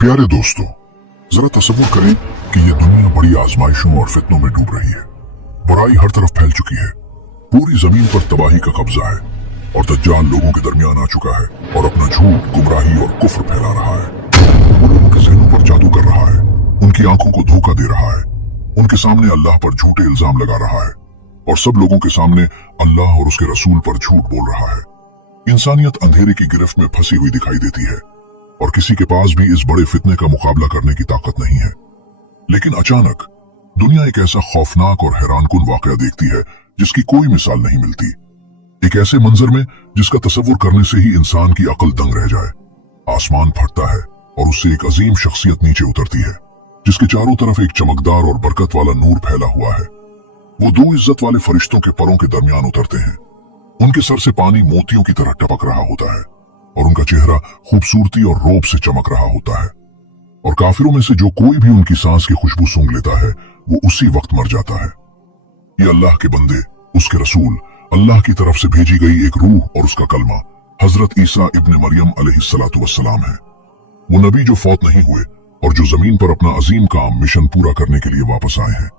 प्यारे दोस्तों, जरा तसव्वुर करें कि ये दुनिया बड़ी आजमाइशों और फितनों में डूब रही है। बुराई हर तरफ फैल चुकी है, पूरी जमीन पर तबाही का कब्जा है और दज्जाल लोगों के दरमियान आ चुका है और अपना झूठ, गुमराही और कुफ्र फैला रहा है। वो लोगों के जहनों पर जादू कर रहा है, उनकी आंखों को धोखा दे रहा है, उनके सामने अल्लाह पर झूठे इल्जाम लगा रहा है और सब लोगों के सामने अल्लाह और उसके रसूल पर झूठ बोल रहा है। इंसानियत अंधेरे की गिरफ्त में फंसी हुई दिखाई देती है और किसी के पास भी इस बड़े फितने का मुकाबला करने की ताकत नहीं है। लेकिन अचानक दुनिया एक ऐसा खौफनाक और हैरानकुन वाकया देखती है जिसकी कोई मिसाल नहीं मिलती। एक ऐसे मंजर में जिसका तसव्वुर करने से ही इंसान की अक्ल दंग रह जाए। आसमान फटता है और उससे एक अजीम शख्सियत नीचे उतरती है जिसके चारों तरफ एक चमकदार और बरकत वाला नूर फैला हुआ है। वो दो इज्जत वाले फरिश्तों के परों के दरमियान उतरते हैं। उनके सर से पानी मोतियों की तरह टपक रहा होता है और उनका चेहरा खूबसूरती और रौब से चमक रहा होता है। और काफिरों में से जो कोई भी उनकी सांस की खुशबू सूंघ लेता है वो उसी वक्त मर जाता है। ये अल्लाह के बंदे, उसके रसूल, अल्लाह की तरफ से भेजी गई एक रूह और उसका कलमा हजरत ईसा इब्न मरियम अलैहिस्सलातु वस्सलाम है। वो नबी जो फौत नहीं हुए और जो जमीन पर अपना अजीम काम, मिशन पूरा करने के लिए वापस आए हैं।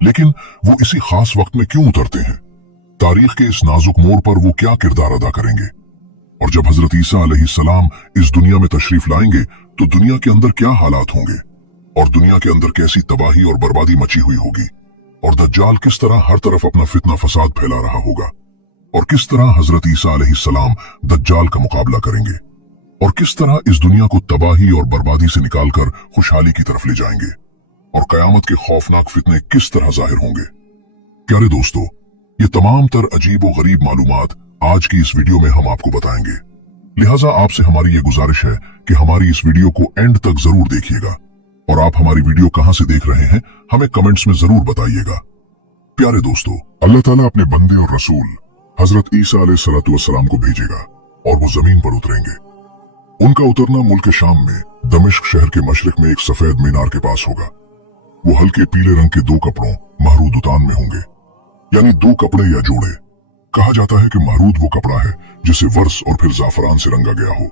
लेकिन वो इसी खास वक्त में क्यों उतरते हैं? तारीख के इस नाजुक मोड़ पर वो क्या किरदार अदा करेंगे? और जब हजरत ईसा अलैहिस्सलाम इस दुनिया में तशरीफ लाएंगे तो दुनिया के अंदर क्या हालात होंगे और दुनिया के अंदर कैसी तबाही और बर्बादी मची हुई होगी और दज्जाल किस तरह हर तरफ अपना फितना फसाद फैला रहा होगा और किस तरह हजरत ईसा अलैहिस्सलाम दज्जाल का मुकाबला करेंगे और किस तरह इस दुनिया को तबाही और बर्बादी से निकालकर खुशहाली की तरफ ले जाएंगे और कयामत के खौफनाक फितने किस तरह जाहिर होंगे। प्यारे दोस्तों, ये तमाम तर अजीब और गरीब मालूमात आज की इस वीडियो में हम आपको बताएंगे। लिहाजा आपसे हमारी ये गुजारिश है कि हमारी इस वीडियो को एंड तक जरूर देखिएगा और आप हमारी वीडियो कहां से देख रहे हैं हमें कमेंट्स में जरूर बताइएगा। प्यारे दोस्तों, अल्लाह ताला अपने बंदे और रसूल हजरत ईसा अलैहिस्सलातु वस्सलाम को भेजेगा और वो जमीन पर उतरेंगे। उनका उतरना मुल्क शाम में दमिश्क शहर के मशरिक में एक सफेद मीनार के पास होगा। वो हल्के पीले रंग के दो कपड़ों महरूद उतान में होंगे, यानी दो कपड़े या जोड़े। कहा जाता है कि महरूद वो कपड़ा है जिसे वर्स और फिर जाफरान से रंगा गया हो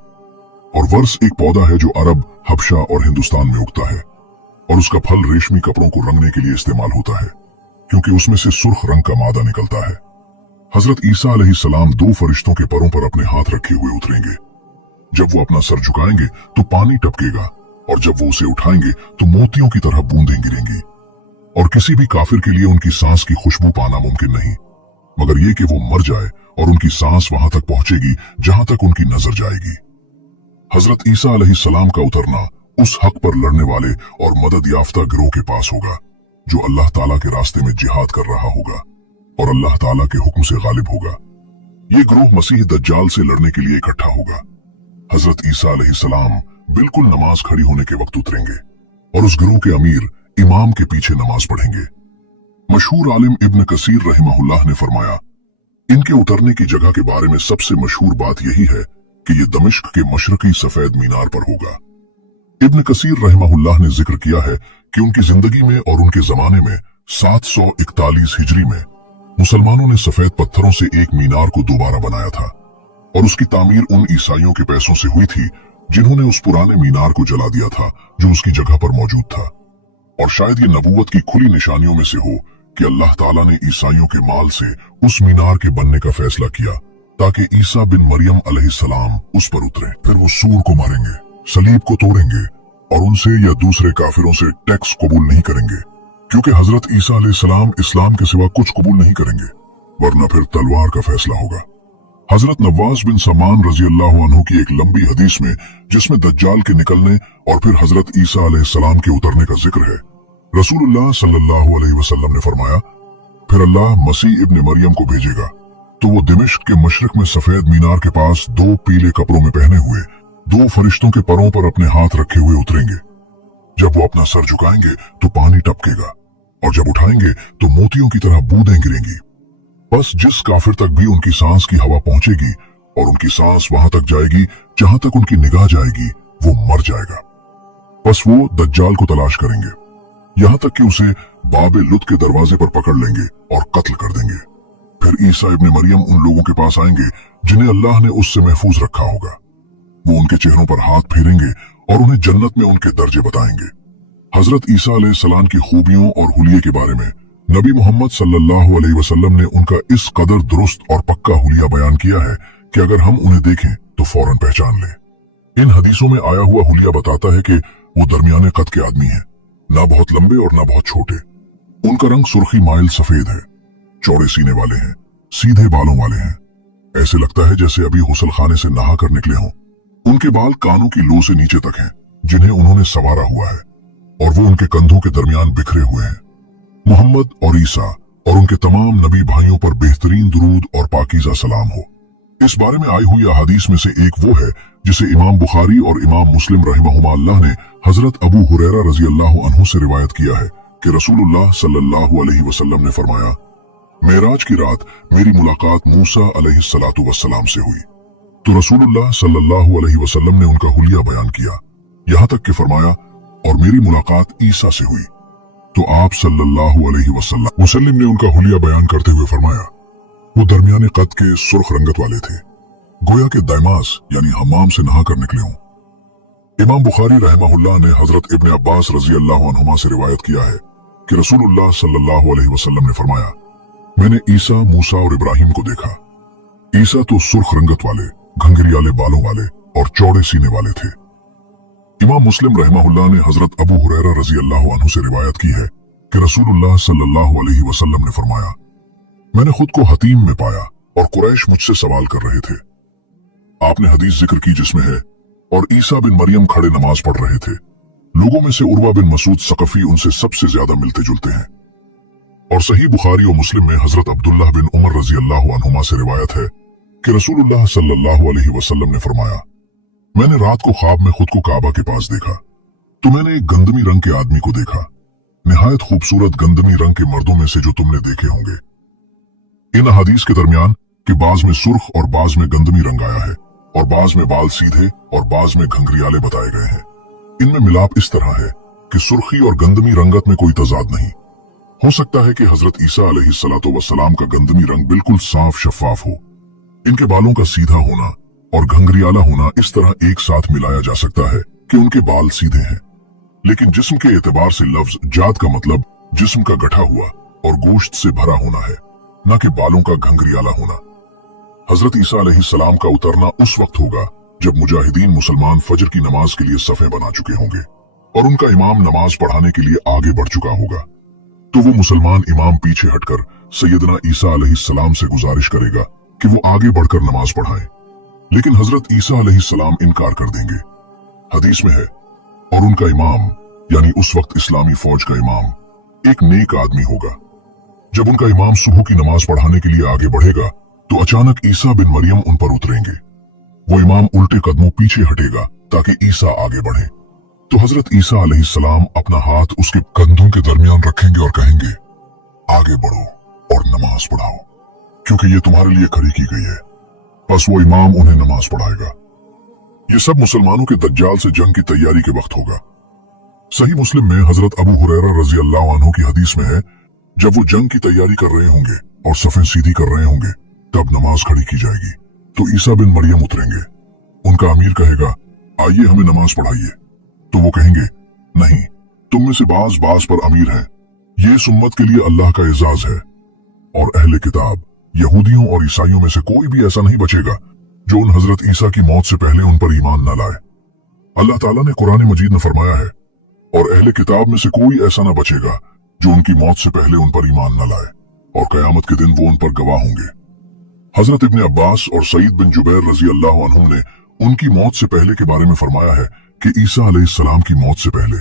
और वर्स एक पौधा है जो अरब, हबशा और हिंदुस्तान में उगता है और उसका फल रेशमी कपड़ों को रंगने के लिए इस्तेमाल होता है क्योंकि उसमें से सुर्ख रंग का मादा निकलता है। हजरत ईसा अलैहिस्सलाम दो फरिश्तों के परों पर अपने हाथ रखे हुए उतरेंगे। जब वो अपना सर झुकाएंगे तो पानी टपकेगा और जब वो उसे उठाएंगे तो मोतियों की तरह बूंदें गिरेंगी और किसी भी काफिर के लिए उनकी सांस की खुशबू पाना मुमकिन नहीं मगर ये कि वो मर जाए और उनकी सांस वहां तक पहुंचेगी जहां तक उनकी नजर जाएगी। हजरत ईसा अलैहिस्सलाम का उतरना उस हक पर लड़ने वाले और मदद याफ्ता गिरोह के पास होगा जो अल्लाह ताला के रास्ते में जिहाद कर रहा होगा और अल्लाह ताला के हुक्म से गालिब होगा। ये गिरोह मसीह दज्जाल से लड़ने के लिए इकट्ठा होगा। हजरत ईसा अलैहिस्सलाम बिल्कुल नमाज खड़ी होने के वक्त उतरेंगे और उस गिरोह के अमीर इमाम के पीछे नमाज पढ़ेंगे। मशहूर आलिम इब्न कसीर रहमहुल्लाह ने फरमाया, इनके उतरने की जगह के बारे में सबसे मशहूर बात यही है कि ये दमिश्क के मशरकी सफेद मीनार पर होगा। इब्न कसीर रहमहुल्लाह ने जिक्र किया है कि उनकी जिंदगी में और उनके जमाने में 741 हिजरी में मुसलमानों ने सफेद पत्थरों से एक मीनार को दोबारा बनाया था और उसकी तामीर उन ईसाइयों के पैसों से हुई थी जिन्होंने उस पुराने मीनार को जला दिया था जो उसकी जगह पर मौजूद था। और शायद ये नबूवत की खुली निशानियों में से हो कि अल्लाह ताला ने ईसाइयों के माल से उस मीनार के बनने का फैसला किया ताकि ईसा बिन मरियम अलैहिस्सलाम उस पर उतरे। फिर वो सूर को मारेंगे, सलीब को तोड़ेंगे और उनसे या दूसरे काफिरों से टैक्स कबूल नहीं करेंगे क्योंकि हजरत ईसा अलैहिस्सलाम इस्लाम के सिवा कुछ कबूल नहीं करेंगे, वरना फिर तलवार का फैसला होगा। हजरत नवाज बिन समान रजी अल्लाह अन्हु की एक लंबी हदीस में जिसमें दज्जाल के निकलने और फिर हजरत ईसा अलैहिस्सलाम के उतरने का जिक्र है, रसूलुल्लाह सल्लल्लाहु अलैहि वसल्लम ने फरमाया, फिर अल्लाह मसीह इब्न मरियम को भेजेगा तो वो दिमिश्क के मशरिक में सफेद मीनार के पास दो पीले कपड़ों में पहने हुए दो फरिश्तों के परों पर अपने हाथ रखे हुए उतरेंगे। जब वो अपना सर झुकाएंगे तो पानी टपकेगा और जब उठाएंगे तो मोतियों की तरह बूंदें गिरेंगी। बस जिस काफिर तक भी उनकी सांस की हवा पहुंचेगी और उनकी सांस वहां तक जाएगी जहां तक उनकी निगाह जाएगी वो मर जाएगा। बस वो दज्जाल को तलाश करेंगे यहां तक कि उसे बाबे लुत के दरवाजे पर पकड़ लेंगे और कत्ल कर देंगे। फिर ईसा इब्न मरियम उन लोगों के पास आएंगे जिन्हें अल्लाह ने उससे महफूज रखा होगा। वो उनके चेहरों पर हाथ फेरेंगे और उन्हें जन्नत में उनके दर्जे बताएंगे। हजरत ईसा अलैहिस्सलाम की खूबियों और हुलिये के बारे में नबी मोहम्मद सल्लल्लाहु अलैहि वसल्लम ने उनका इस कदर दुरुस्त और पक्का हुलिया बयान किया है कि अगर हम उन्हें देखें तो फौरन पहचान लें। इन हदीसों में आया हुआ हुलिया बताता है कि वो दरमियाने कद के आदमी हैं, ना बहुत लंबे और ना बहुत छोटे। उनका रंग सुर्खी माइल सफेद है, चौड़े सीने वाले हैं, सीधे बालों वाले हैं। ऐसे लगता है जैसे अभी गुस्ल खाने से नहा कर निकले हों। उनके बाल कानों की लो से नीचे तक हैं, जिन्हें उन्होंने संवारा हुआ है, और वो उनके कंधों के दरमियान बिखरे हुए हैं। मोहम्मद और ईसा और उनके तमाम नबी भाइयों पर बेहतरीन दुरूद और पाकीज़ा सलाम हो। इस बारे में आई हुई अहादीस में से एक वो है जिसे इमाम बुखारी और इमाम मुस्लिम रहमहुल्लाह ने हजरत अबू हुरैरा रजी अल्लाह अन्हु से रिवायत किया है कि रसूलुल्लाह सल्लल्लाहु अलैहि वसल्लम ने फरमाया, मेराज की रात मेरी मुलाकात मूसा अलैहिस्सलातु वस्सलाम से हुई तो रसूलुल्लाह सल्लल्लाहु अलैहि वसल्लम ने उनका हुलिया बयान किया, यहाँ तक कि फरमाया और मेरी मुलाकात ईसा से हुई तो आप सल्लल्लाहु अलैहि वसल्लम ने उनका हुलिया बयान करते हुए फरमाया, वो दरमियाने कद के सुर्ख रंगत वाले थे, गोया के दायमास यानी हमाम से नहा कर निकले हों। इमाम बुखारी रहमहुल्लाह ने हजरत इब्न अब्बास रजी अल्लाह अन्हुमा से रिवायत किया है कि रसूलुल्लाह सल्लल्लाहु अलैहि वसल्लम ने फरमाया, मैंने ईसा, मूसा और इब्राहिम को देखा। ईसा तो सुर्ख रंगत वाले, घंघरियाले बालों वाले और चौड़े सीने वाले थे। इमाम मुस्लिम रहमहुल्लाह ने हजरत अबू हुरैरा रजी अल्लाह अन्हु से रिवायत की है कि रसूलुल्लाह सल्लल्लाहु अलैहि वसल्लम ने फरमाया, मैंने खुद को हतीम में पाया और कुरैश मुझसे सवाल कर रहे थे। आपने हदीस जिक्र की जिसमें है, और ईसा बिन मरियम खड़े नमाज पढ़ रहे थे। लोगों में से उर्वा बिन मसूद सकफी उनसे सबसे ज्यादा मिलते जुलते हैं। और सही बुखारी और मुस्लिम में हजरत अब्दुल्लाह बिन उमर रजी अल्लाह अन्हुमा से रिवायत है कि रसूलुल्लाह सल्लल्लाहु अलैहि वसल्लम ने फरमाया, मैंने रात को ख्वाब में खुद को काबा के पास देखा तो मैंने एक गंदमी रंग के आदमी को देखा, निहायत खूबसूरत गंदमी रंग के मर्दों में से जो तुमने देखे होंगे। इन हदीस के दरमियान कि बाज में सुर्ख और बाज में गंदमी रंग आया है और बाज में बाल सीधे और बाज में घंघरियाले बताए गए हैं। इनमें मिलाप इस तरह है कि सुर्खी और गंदमी रंगत में कोई तजाद नहीं। हो सकता है कि हजरत ईसा अलैहिस्सलातु वस्सलाम का गंदमी रंग बिल्कुल साफ शफाफ हो। इनके बालों का सीधा होना और घंघरियाला होना इस तरह एक साथ मिलाया जा सकता है कि उनके बाल सीधे हैं, लेकिन जिस्म के एतबार से लफ्ज जात का मतलब जिस्म का गठा हुआ और गोश्त से भरा होना है, न कि बालों का घंघरियाला होना। हजरत ईसा अलैहिस्सलाम का उतरना उस वक्त होगा जब मुजाहिदीन मुसलमान फजर की नमाज के लिए सफ़े बना चुके होंगे और उनका इमाम नमाज पढ़ाने के लिए आगे बढ़ चुका होगा। तो वो मुसलमान इमाम पीछे हटकर सैयदना ईसा अलैहिस्सलाम से गुजारिश करेगा कि वो आगे बढ़कर नमाज पढ़ाएं, लेकिन हजरत ईसा अलैहिस्सलाम इनकार कर देंगे। हदीस में है, और उनका इमाम यानी उस वक्त इस्लामी फौज का इमाम एक नेक आदमी होगा। जब उनका इमाम सुबह की नमाज पढ़ाने के लिए आगे बढ़ेगा तो अचानक ईसा बिन मरियम उन पर उतरेंगे। वो इमाम उल्टे कदमों पीछे हटेगा ताकि ईसा आगे बढ़े। तो हजरत ईसा अलैहिस्सलाम अपना हाथ उसके कंधों के दरमियान रखेंगे और कहेंगे, आगे बढ़ो और नमाज पढ़ाओ, क्योंकि ये तुम्हारे लिए खड़ी की गई है। बस वो इमाम उन्हें नमाज पढ़ाएगा। ये सब मुसलमानों के दज्जाल से जंग की तैयारी के वक्त होगा। सही मुस्लिम में हजरत अबू हुरैरा रजी अल्लाह अन्हु की हदीस में है, जब वो जंग की तैयारी कर रहे होंगे और सफ़ें सीधी कर रहे होंगे तब नमाज खड़ी की जाएगी तो ईसा बिन मरियम उतरेंगे। उनका अमीर कहेगा, आइए हमें नमाज पढ़ाइए। तो वो कहेंगे, नहीं, तुम में से बाज बाज पर अमीर हैं, ये इस उम्मत के लिए अल्लाह का एजाज है। और अहले किताब यहूदियों और ईसाइयों में से कोई भी ऐसा नहीं बचेगा जो उन हजरत ईसा की मौत से पहले उन पर ईमान न लाए। अल्लाह ताला ने कुरान मजीद में फरमाया है, और अहले किताब में से कोई ऐसा न बचेगा जो उनकी मौत से पहले उन पर ईमान न लाए, और कयामत के दिन वो उन पर गवाह होंगे। हजरत इब्न अब्बास और सईद बिन जुबैर रजी अल्लाह अन्हुम ने उनकी मौत से पहले के बारे में फरमाया है कि ईसा अलैहिस्सलाम की मौत से पहले।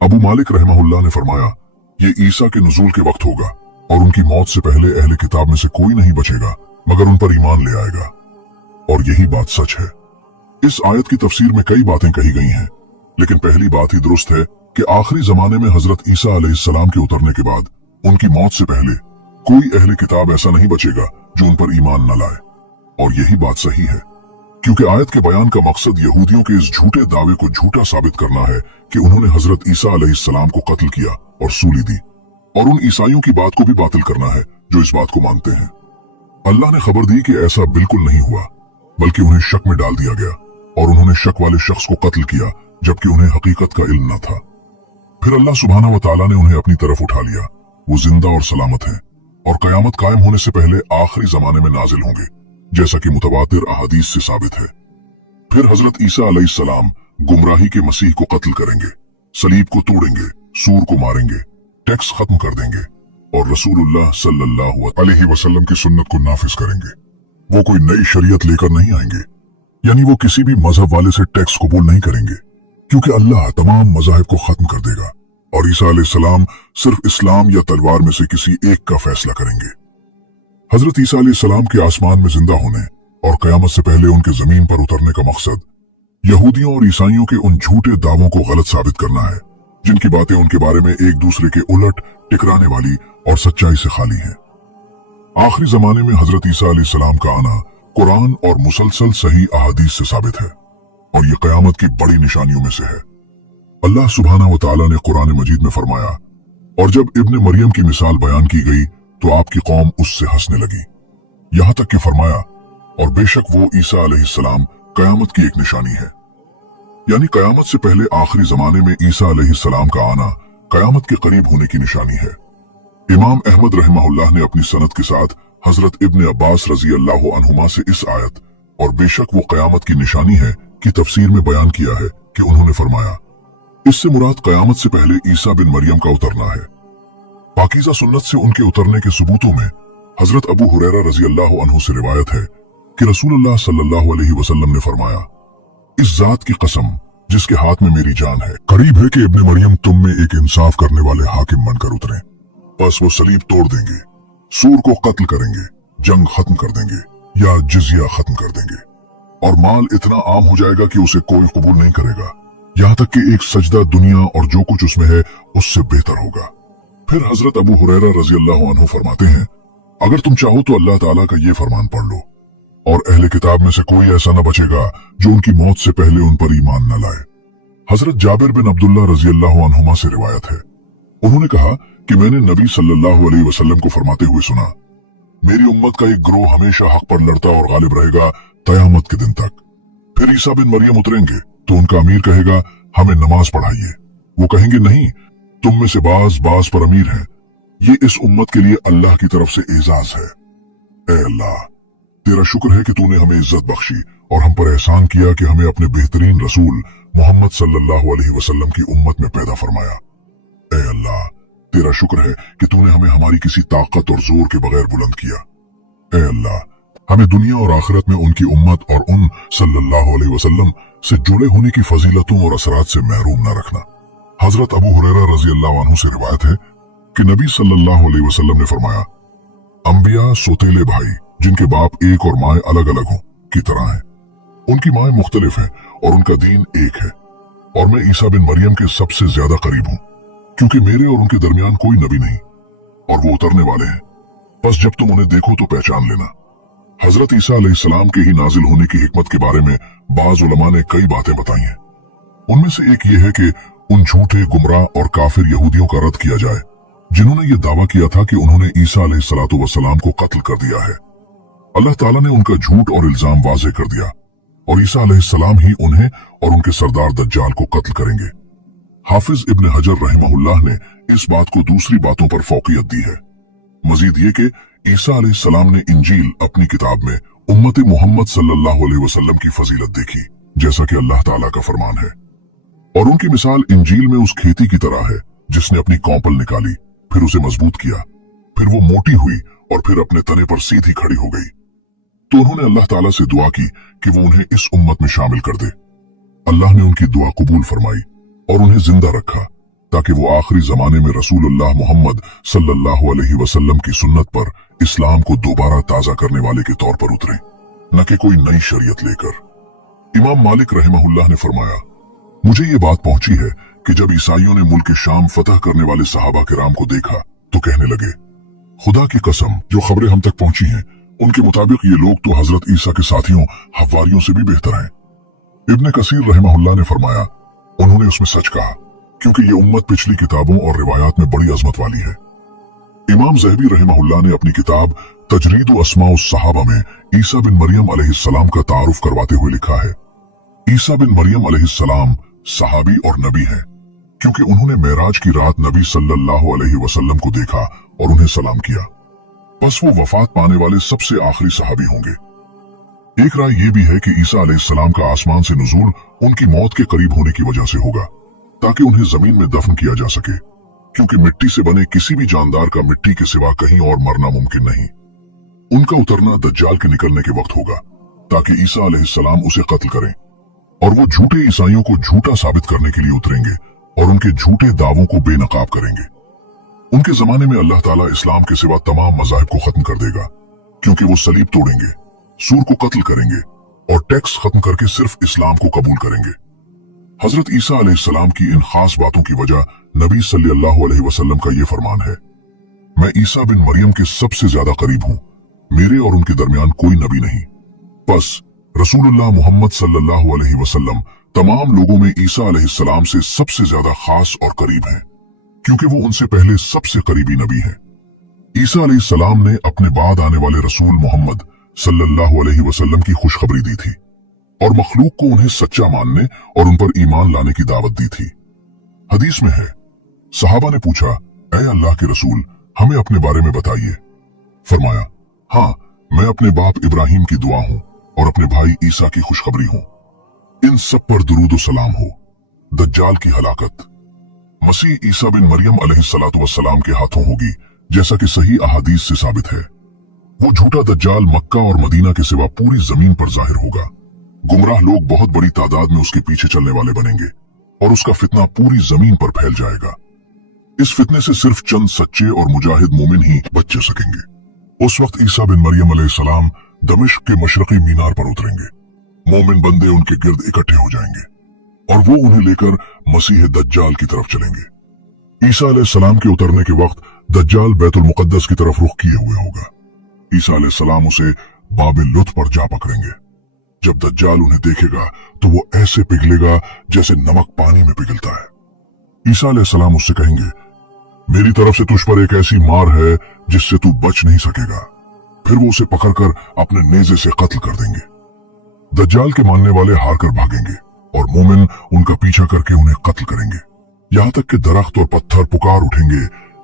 अबू मालिक रहमहुल्लाह ने फरमाया, ये ईसा के नुज़ूल के वक्त होगा और उनकी मौत से पहले अहले किताब में से कोई नहीं बचेगा मगर उन पर ईमान ले आएगा। और यही बात सच है। इस आयत की तफसीर में कई बातें कही गई हैं, लेकिन पहली बात ही दुरुस्त है कि आखिरी जमाने में हजरत ईसा अलैहिस्सलाम के उतरने के बाद उनकी मौत से पहले कोई अहले किताब ऐसा नहीं बचेगा जो उन पर ईमान न लाए। और यही बात सही है, क्योंकि आयत के बयान का मकसद यहूदियों के इस झूठे दावे को झूठा साबित करना है कि उन्होंने हजरत ईसा अलैहिस्सलाम को कत्ल किया और सूली दी, और उन ईसाइयों की बात को भी बातिल करना है जो इस बात को मानते हैं। अल्लाह ने खबर दी कि ऐसा बिल्कुल नहीं हुआ, बल्कि उन्हें शक में डाल दिया गया और उन्होंने शक वाले शख्स को कत्ल किया जबकि उन्हें हकीकत का इल्म न था। फिर अल्लाह सुब्हाना व तआला ने उन्हें अपनी तरफ उठा लिया। वो जिंदा और सलामत हैं और कयामत कायम होने से पहले आखिरी जमाने में नाजिल होंगे, जैसा कि मुतवातिर अहादीस से साबित है। फिर हजरत ईसा अलैहिस्सलाम गुमराही के मसीह को कत्ल करेंगे, सलीब को तोड़ेंगे, सूर को मारेंगे, टैक्स खत्म कर देंगे और रसूलुल्लाह सल्लल्लाहु अलैहि वसल्लम की सुन्नत को नाफिज करेंगे। वो कोई नई शरीयत लेकर नहीं आएंगे, यानी वो किसी भी मजहब वाले से टैक्स कबूल नहीं करेंगे, क्योंकि अल्लाह तमाम मजाहिब को खत्म कर देगा और ईसा अलैहिस्सलाम सिर्फ इस्लाम या तलवार में से किसी एक का फैसला करेंगे। हजरत ईसा अलैहिस्सलाम के आसमान में जिंदा होने और कयामत से पहले उनके जमीन पर उतरने का मकसद यहूदियों और ईसाइयों के उन झूठे दावों को गलत साबित करना है, जिनकी बातें उनके बारे में एक दूसरे के उलट टिकराने वाली और सच्चाई से खाली हैं। आखिरी जमाने में हजरत ईसा अलैहिस्सलाम का आना कुरान और मुसलसल सही अहादीस से साबित है और ये कयामत की बड़ी निशानियों में से है। अल्लाह सुब्हाना व तआला ने कुरान मजीद में फरमाया, और जब इब्ने मरियम की मिसाल बयान की गई तो आपकी कौम उससे हंसने लगी। यहां तक कि फरमाया, और बेशक वो ईसा अलैहिस्सलाम कयामत की एक निशानी है, यानी कयामत से पहले आखिरी जमाने में ईसा अलैहिस्सलाम का आना कयामत के करीब होने की निशानी है। इमाम अहमद रहमहुल्लाह ने अपनी सनद के साथ हजरत इब्ने अब्बास रजी अल्लाह अन्हुमा से इस आयत और बेशक वो कयामत की निशानी है की तफसीर में बयान किया है कि उन्होंने फरमाया, इससे मुराद कयामत से पहले ईसा बिन मरियम का उतरना है। पाकीज़ा सुन्नत से उनके उतरने के सबूतों में हजरत अबू हुरैरा रजी अल्लाह अन्हु से रिवायत है कि रसूलुल्लाह सल्लल्लाहु अलैहि वसल्लम ने फरमाया, इस जात की कसम जिसके हाथ में मेरी जान है, करीब है कि इब्ने मरियम तुम में एक इंसाफ करने वाले हाकिम बनकर उतरे। बस वो सलीब तोड़ देंगे, सूर को कत्ल करेंगे, जंग खत्म कर देंगे या जिजिया खत्म कर देंगे और माल इतना आम हो जाएगा कि उसे कोई कबूल नहीं करेगा, यहां तक कि एक सजदा दुनिया और जो कुछ उसमें है उससे बेहतर होगा। फिर हजरत अबू हुरैरा रजी अल्लाह अन्हु फरमाते हैं, अगर तुम चाहो तो अल्लाह ताला का ये फरमान पढ़ लो और अहले किताब में से कोई ऐसा न बचेगा जो उनकी मौत से पहले उन पर ईमान न लाए। हजरत जाबिर बिन अब्दुल्लाह रजी अल्लाह अन्हुमा से रिवायत है, उन्होंने कहा कि मैंने नबी सल्लल्लाहु अलैहि वसल्लम को फरमाते हुए सुना, मेरी उम्मत का एक ग्रोह हमेशा हक पर लड़ता और गालिब रहेगा कयामत के दिन तक। फिर ईसा बिन मरियम उतरेंगे तो उनका अमीर कहेगा, हमें नमाज पढ़ाइए। वो कहेंगे, नहीं, तुम में से बाज बाज पर अमीर हैं। ये इस उम्मत के लिए अल्लाह की तरफ से एजाज है। ए अल्लाह, तेरा शुक्र है कि तूने हमें इज्जत बख्शी और हम पर एहसान किया कि हमें अपने बेहतरीन रसूल मोहम्मद सल्लल्लाहु अलैहि वसल्लम की उम्मत में पैदा फरमाया। ए अल्लाह, तेरा शुक्र है कि तूने हमें हमारी किसी ताकत और जोर के बगैर बुलंद किया। ए अल्लाह, हमें दुनिया और आखिरत में उनकी उम्मत और उन सल्लल्लाहु अलैहि वसल्लम से जुड़े होने की फजीलतों और असरात से महरूम न रखना। हजरत अबू हुरैरा रजी अल्लाह अन्हु से रिवायत है कि नबी सल्लल्लाहु अलैहि वसल्लम ने फरमाया, अंबिया सोतेले भाई जिनके बाप एक और माए अलग अलग हों की तरह हैं। उनकी माए मुख्तलिफ हैं और उनका दीन एक है, और मैं ईसा बिन मरियम के सबसे ज्यादा करीब हूं, क्योंकि मेरे और उनके दरमियान कोई नबी नहीं और वो उतरने वाले हैं। बस जब तुम उन्हें देखो तो पहचान लेना। हजरत ईसा अलैहिस्सलाम के ही नाजिल होने की हिकमत के बारे में बाज उलमा ने कई बातें बताई हैं। उनमें से एक ये है कि उन झूठे, गुमराह और काफिर यहूदियों का रद्द किया जाए जिन्होंने ये दावा किया था कि उन्होंने ईसा अलैहिस्सलातु वस्सलाम को कत्ल कर दिया है। अल्लाह ताला ने उनका झूठ और इल्जाम वाज़ेह कर दिया और ईसा अलैहिस्सलाम ही उन्हें और उनके सरदार दज्जाल को कत्ल करेंगे। हाफिज इब्न हजर रहमहुल्लाह ने इस बात को दूसरी बातों पर फौकियत दी है। मजीद ये कि ईसा अलैहिस्सलाम ने इंजील अपनी किताब में उम्मत मोहम्मद सल्लल्लाहु अलैहि वसल्लम की फजीलत देखी, जैसा कि अल्लाह ताला का फरमान है, और उनकी मिसाल इंजील में उस खेती की तरह है जिसने अपनी कौपल निकाली, फिर उसे मजबूत किया, फिर वो मोटी हुई और फिर अपने तने पर सीधी खड़ी हो गई। तो उन्होंने अल्लाह ताला से दुआ की कि वो उन्हें इस उम्मत में शामिल कर दे। अल्लाह ने उनकी दुआ कबूल फरमाई और उन्हें जिंदा रखा ताकि वो आखिरी जमाने में रसूलुल्लाह मोहम्मद सल्लल्लाहु अलैहि वसल्लम की सुन्नत पर इस्लाम को दोबारा ताजा करने वाले के तौर पर उतरे, न कि कोई नई शरीयत लेकर। इमाम मालिक रहमहुल्लाह ने फरमाया, मुझे ये बात पहुंची है कि जब ईसाइयों ने मुल्क शाम फतह करने वाले सहाबा किराम को देखा तो कहने लगे, खुदा की कसम, जो खबरें हम तक पहुंची हैं उनके मुताबिक ये लोग तो हजरत ईसा के साथियों हवारियों से भी बेहतर हैं। इब्ने कसीर रहमहुल्लाह ने फरमाया, उन्होंने उसमें सच कहा, क्योंकि ये उम्मत पिछली किताबों और रिवायात में बड़ी अजमत वाली है। इमाम ज़हबी रहमहुल्लाह ने अपनी किताब तजरीद अस्माउस सहाबा में ईसा बिन मरियम अलैहिस्सलाम का तारुफ करवाते हुए लिखा है, ईसा बिन मरियम अलैहिस्सलाम सहाबी और नबी हैं, क्योंकि उन्होंने मेराज की रात नबी सल्लल्लाहु अलैहि वसल्लम को देखा और उन्हें सलाम किया। बस वो वफात पाने वाले सबसे आखिरी सहाबी होंगे। एक राय यह भी है कि ईसा अलैहिस्सलाम का आसमान से नुज़ूल उनकी मौत के करीब होने की वजह से होगा, ताकि उन्हें जमीन में दफन किया जा सके, क्योंकि मिट्टी से बने किसी भी जानदार का मिट्टी के सिवा कहीं और मरना मुमकिन नहीं। उनका उतरना दज्जाल के निकलने के वक्त होगा, ताकि ईसा अलैहिस्सलाम उसे कत्ल करें, और वो झूठे ईसाइयों को झूठा साबित करने के लिए उतरेंगे और उनके झूठे दावों को बेनकाब करेंगे। उनके जमाने में अल्लाह ताला इस्लाम के सिवा तमाम मज़ाहिब को खत्म कर देगा, क्योंकि वो सलीब तोड़ेंगे, सूर को कत्ल करेंगे और टैक्स खत्म करके सिर्फ इस्लाम को कबूल करेंगे। हजरत ईसा अलैहिस्सलाम की इन खास बातों की वजह नबी सल्लल्लाहु अलैहि वसल्लम का ये फरमान है, मैं ईसा बिन मरियम के सबसे ज्यादा करीब हूं, मेरे और उनके दरमियान कोई नबी नहीं। बस रसूलुल्लाह मोहम्मद सल्लल्लाहु अलैहि वसल्लम तमाम लोगों में ईसा अलैहिस्सलाम से सबसे ज्यादा खास और करीब हैं, क्योंकि वो उनसे पहले सबसे करीबी नबी हैं। ईसा अलैहिस्सलाम ने अपने बाद आने वाले रसूल मोहम्मद सल्लल्लाहु अलैहि वसल्लम की खुशखबरी दी थी और मखलूक को उन्हें सच्चा मानने और उन पर ईमान लाने की दावत दी थी। हदीस में है, सहाबा ने पूछा, ऐ अल्लाह के रसूल, हमें अपने बारे में बताइए। फरमाया, हाँ, मैं अपने बाप इब्राहिम की दुआ हूं और अपने भाई ईसा की खुशखबरी हूं। इन सब पर दुरूद सलाम हो। दज्जाल की हलाकत मसीह ईसा बिन मरियम अलैहिस्सलातु वस्सलाम के हाथों होगी, जैसा कि सही अहादीस से साबित है। वो झूठा दज्जाल मक्का और मदीना के सिवा पूरी जमीन पर जाहिर होगा। गुमराह लोग बहुत बड़ी तादाद में उसके पीछे चलने वाले बनेंगे और उसका फितना पूरी जमीन पर फैल जाएगा। इस फितने से सिर्फ चंद सच्चे और मुजाहिद मोमिन ही बच सकेंगे। उस वक्त ईसा बिन मरियम अलैहिस्सलाम दमिश्क के मशरकी मीनार पर उतरेंगे। मोमिन बंदे उनके गिर्द इकट्ठे हो जाएंगे और वो उन्हें लेकर मसीह दज्जाल की तरफ चलेंगे। ईसा अलैहिस्सलाम के उतरने के वक्त दज्जाल बैतुल मुकद्दस की तरफ रुख किए हुए होगा। ईसा अलैहिस्सलाम उसे बाबिल लुत पर जा पकड़ेंगे। जब दज्जाल उन्हें देखेगा तो वो ऐसे पिघलेगा जैसे नमक पानी में पिघलता है। ईसा अलैहिस्सलाम उससे कहेंगे, मेरी तरफ से तुझ पर एक ऐसी मार है जिससे तू बच नहीं सकेगा। फिर वो उसे पकड़कर अपने नेज़े से कत्ल कर देंगे। दज्जाल के मानने वाले हार कर भागेंगे और मोमिन उनका पीछा करके उन्हें कत्ल करेंगे, यहां तक कि दरख्त और पत्थर पुकार उठेंगे,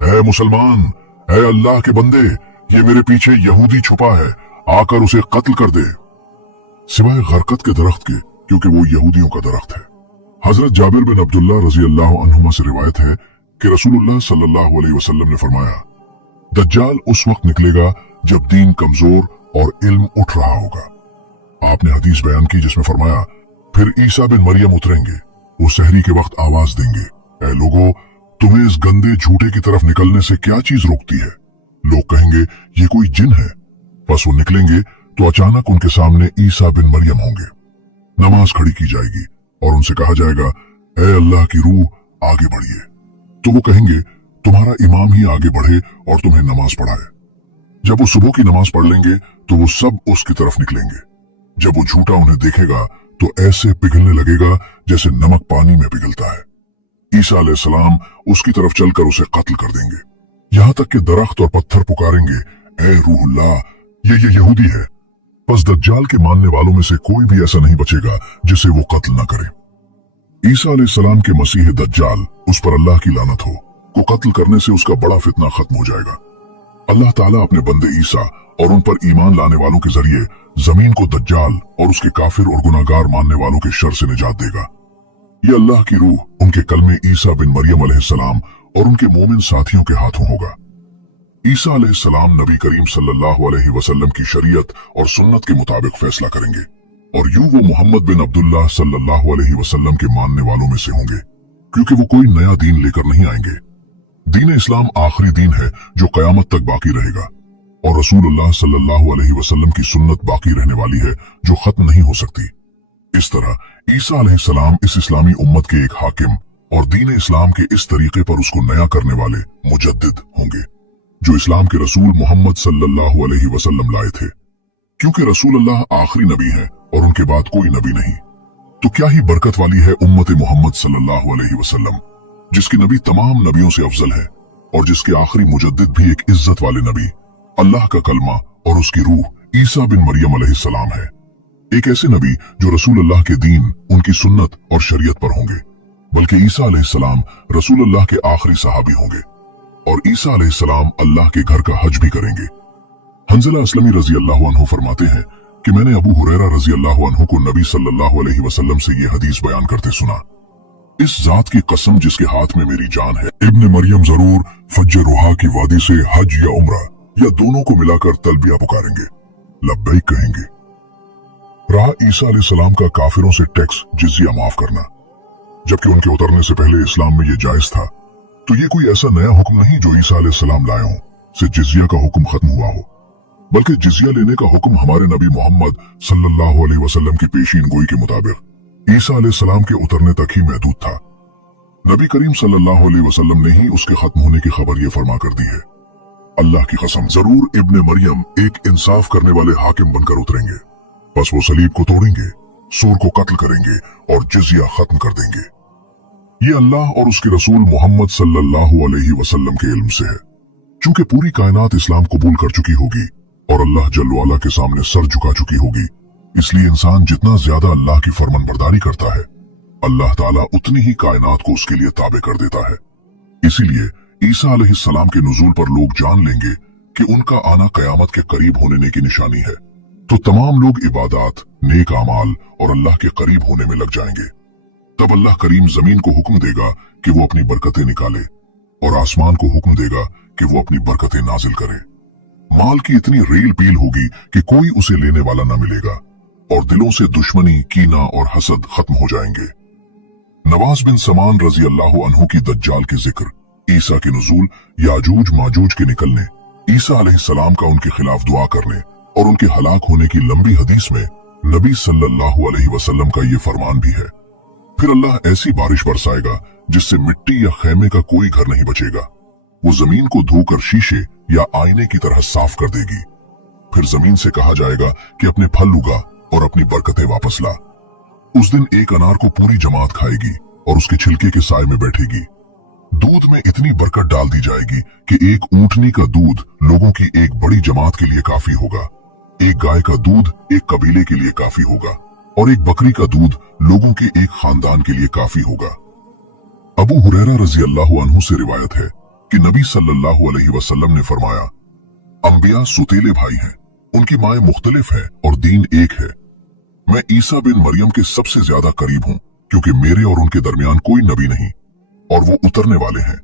ऐ मुसलमान, ऐ अल्लाह के बंदे, ये मेरे पीछे यहूदी छुपा है, आकर उसे कत्ल कर दे। सिवाय गरकत के दरख्त के, क्योंकि वो यहूदियों का दरख्त है। हजरत जाबिर बिन अब्दुल्ला रजी अल्लाह अन्हुमा से रिवायत है कि रसूलुल्लाह सल्लल्लाहु अलैहि वसल्लम ने फरमाया, दज्जाल उस वक्त निकलेगा जब दीन कमजोर और इल्म उठ रहा होगा। आपने हदीस बयान की जिसमें फरमाया, फिर ईसा बिन मरियम उतरेंगे, वो सहरी के वक्त आवाज देंगे, ऐ लोगों, तुम्हें इस गंदे झूठे की तरफ निकलने से क्या चीज रोकती है? लोग कहेंगे, ये कोई जिन है। बस वो निकलेंगे तो अचानक उनके सामने ईसा बिन मरियम होंगे। नमाज खड़ी की जाएगी और उनसे कहा जाएगा, ऐ अल्लाह की रूह, आगे बढ़िए। तो वो कहेंगे, तुम्हारा इमाम ही आगे बढ़े और तुम्हें नमाज पढ़ाए। जब वो सुबह की नमाज पढ़ लेंगे तो वो सब उसकी तरफ निकलेंगे। जब वो झूठा उन्हें देखेगा तो ऐसे पिघलने लगेगा जैसे नमक पानी में पिघलता है। ईसा अलैहिस्सलाम उसकी तरफ चलकर उसे कत्ल कर देंगे, यहां तक कि दरख्त और पत्थर पुकारेंगे, ऐ रूहुल्लाह, ये यहूदी है। बस दज्जाल के मानने वालों में से कोई भी ऐसा नहीं बचेगा जिसे वो कत्ल न करे। ईसा अलैहिस्सलाम के मसीह दज्जाल, उस पर अल्लाह की लानत हो, को कत्ल करने से उसका बड़ा फितना खत्म हो जाएगा। अल्लाह ताला अपने बंदे ईसा और उन पर ईमान लाने वालों के जरिए जमीन को दज्जाल और उसके काफिर और गुनाहगार मानने वालों के शर से निजात देगा। ये अल्लाह की रूह उनके कलमे ईसा बिन मरियम अलैहिस्सलाम और उनके मोमिन साथियों के हाथों होगा। ईसा अलैहिस्सलाम नबी करीम सल्लल्लाहु अलैहि वसल्लम की शरीयत और सुन्नत के मुताबिक फैसला करेंगे और यूं वो मोहम्मद बिन अब्दुल्लाह सल्लल्लाहु अलैहि वसल्लम के मानने वालों में से होंगे, क्योंकि वो कोई नया दीन लेकर नहीं आएंगे। दीन इस्लाम आखिरी दीन है जो कयामत तक बाकी रहेगा और रसूलुल्लाह सल्लल्लाहु अलैहि वसल्लम की सुन्नत बाकी रहने वाली है जो खत्म नहीं हो सकती। इस तरह ईसा अलैहिस्सलाम इस इस्लामी उम्मत के एक हाकिम और दीन इस्लाम के इस तरीके पर उसको नया करने वाले मुजद्दिद होंगे जो इस्लाम के रसूल मोहम्मद सल्लल्लाहु अलैहि वसल्लम लाए थे। क्योंकि रसूलुल्लाह आखिरी नबी हैं और उनके बाद कोई नबी नहीं, तो क्या ही बरकत वाली है उम्मत मोहम्मद सल्लल्लाहु अलैहि वसल्लम, जिसकी नबी तमाम नबियों से अफजल है और जिसके आखिरी मुजद्दिद भी एक इज्जत वाले नबी, अल्लाह का कलमा और उसकी रूह ईसा बिन मरियम अलैहिस्सलाम है। एक ऐसे नबी जो रसूल अल्लाह के दीन, उनकी सुन्नत और शरीयत पर होंगे, बल्कि ईसा अलैहिस्सलाम रसूल अल्लाह के आखिरी सहाबी होंगे और ईसा अलैहिस्सलाम अल्लाह के घर का हज भी करेंगे। हंज़ला अस्लमी रजी अल्लाह अन्हु फरमाते हैं कि मैंने अबू हुरैरा रजी अल्लाह अन्हु को नबी सल्लल्लाहु अलैहि वसल्लम से ये हदीस बयान करते सुना, इस जात की कसम जिसके हाथ में मेरी जान है, इब्ने मरियम जरूर फज्ज रुहा की वादी से हज या उम्रा या दोनों को मिलाकर तलबिया पुकारेंगे, लब्बैक कहेंगे। रहा ईसा अलैहिस्सलाम का काफिरों से टैक्स जिज़िया माफ करना, जबकि उनके उतरने से पहले इस्लाम में ये जायज था, तो ये कोई ऐसा नया हुक्म नहीं जो ईसा अलैहिस्सलाम लाए हों से जिज़िया का हुक्म खत्म हुआ हो, बल्कि जिज़िया लेने का हुक्म हमारे नबी मोहम्मद सल्लल्लाहु अलैहि वसल्लम की पेशीन गोई के मुताबिक ईसा अलैहिस्सलाम के उतरने तक ही महदूद था। नबी करीम सल्लल्लाहु अलैहि वसल्लम ने ही उसके खत्म होने की खबर ये फरमा कर दी है। अल्लाह की कसम, जरूर इब्ने मरियम एक इंसाफ करने वाले हाकिम बनकर उतरेंगे, बस वो सलीब को तोड़ेंगे, सूर को कत्ल करेंगे और जिज़िया खत्म कर देंगे। ये अल्लाह और उसके रसूल मोहम्मद सल्लल्लाहु अलैहि वसल्लम के इल्म से है। चूंकि पूरी कायनात इस्लाम कबूल कर चुकी होगी और अल्लाह जल्ल वाला के सामने सर झुका चुकी होगी, इसलिए इंसान जितना ज्यादा अल्लाह की फरमानबरदारी करता है, अल्लाह ताला उतनी ही कायनात को उसके लिए ताबे कर देता है। इसीलिए ईसा अलैहिस्सलाम के नुज़ूल पर लोग जान लेंगे कि उनका आना कयामत के करीब होने की निशानी है, तो तमाम लोग इबादत, नेक आमाल और अल्लाह के करीब होने में लग जाएंगे। तब अल्लाह करीम जमीन को हुक्म देगा कि वो अपनी बरकतें निकाले और आसमान को हुक्म देगा कि वो अपनी बरकतें नाजिल करे। माल की इतनी रेल पील होगी कि कोई उसे लेने वाला न मिलेगा और दिलों से दुश्मनी, कीना और हसद खत्म हो जाएंगे। नवाज बिन समान रजी अल्लाह अन्हु की दज्जाल के जिक्र, ईसा के नुज़ूल, याजूज माजूज के निकलने, ईसा अलैहिस्सलाम का उनके खिलाफ दुआ करने और उनके हलाक होने की लंबी हदीस में नबी सल्लल्लाहु अलैहि वसल्लम का ये फरमान भी है। फिर अल्लाह ऐसी बारिश बरसाएगा जिससे मिट्टी या खैमे का कोई घर नहीं बचेगा। वो जमीन को धोकर शीशे या आईने की तरह साफ कर देगी। फिर जमीन से कहा जाएगा कि अपने फल उगा और अपनी बरकतें वापस ला। उस दिन एक अनार को पूरी जमात खाएगी और उसके छिलके के साए में बैठेगी। दूध में इतनी बरकत डाल दी जाएगी कि एक ऊंटनी का दूध लोगों की एक बड़ी जमात के लिए काफी होगा, एक गाय का दूध एक कबीले के लिए काफी होगा और एक बकरी का दूध लोगों के एक खानदान के लिए काफी होगा। अबू हुरैरा रजी अल्लाह अन्हु से रिवायत है कि नबी सल्लल्लाहु अलैहि वसल्लम ने फरमाया, अंबिया सुतीले भाई हैं, उनकी माएं मुख्तलिफ है और दीन एक है। मैं ईसा बिन मरियम के सबसे ज्यादा करीब हूं, क्योंकि मेरे और उनके दरमियान कोई नबी नहीं और वो उतरने वाले हैं।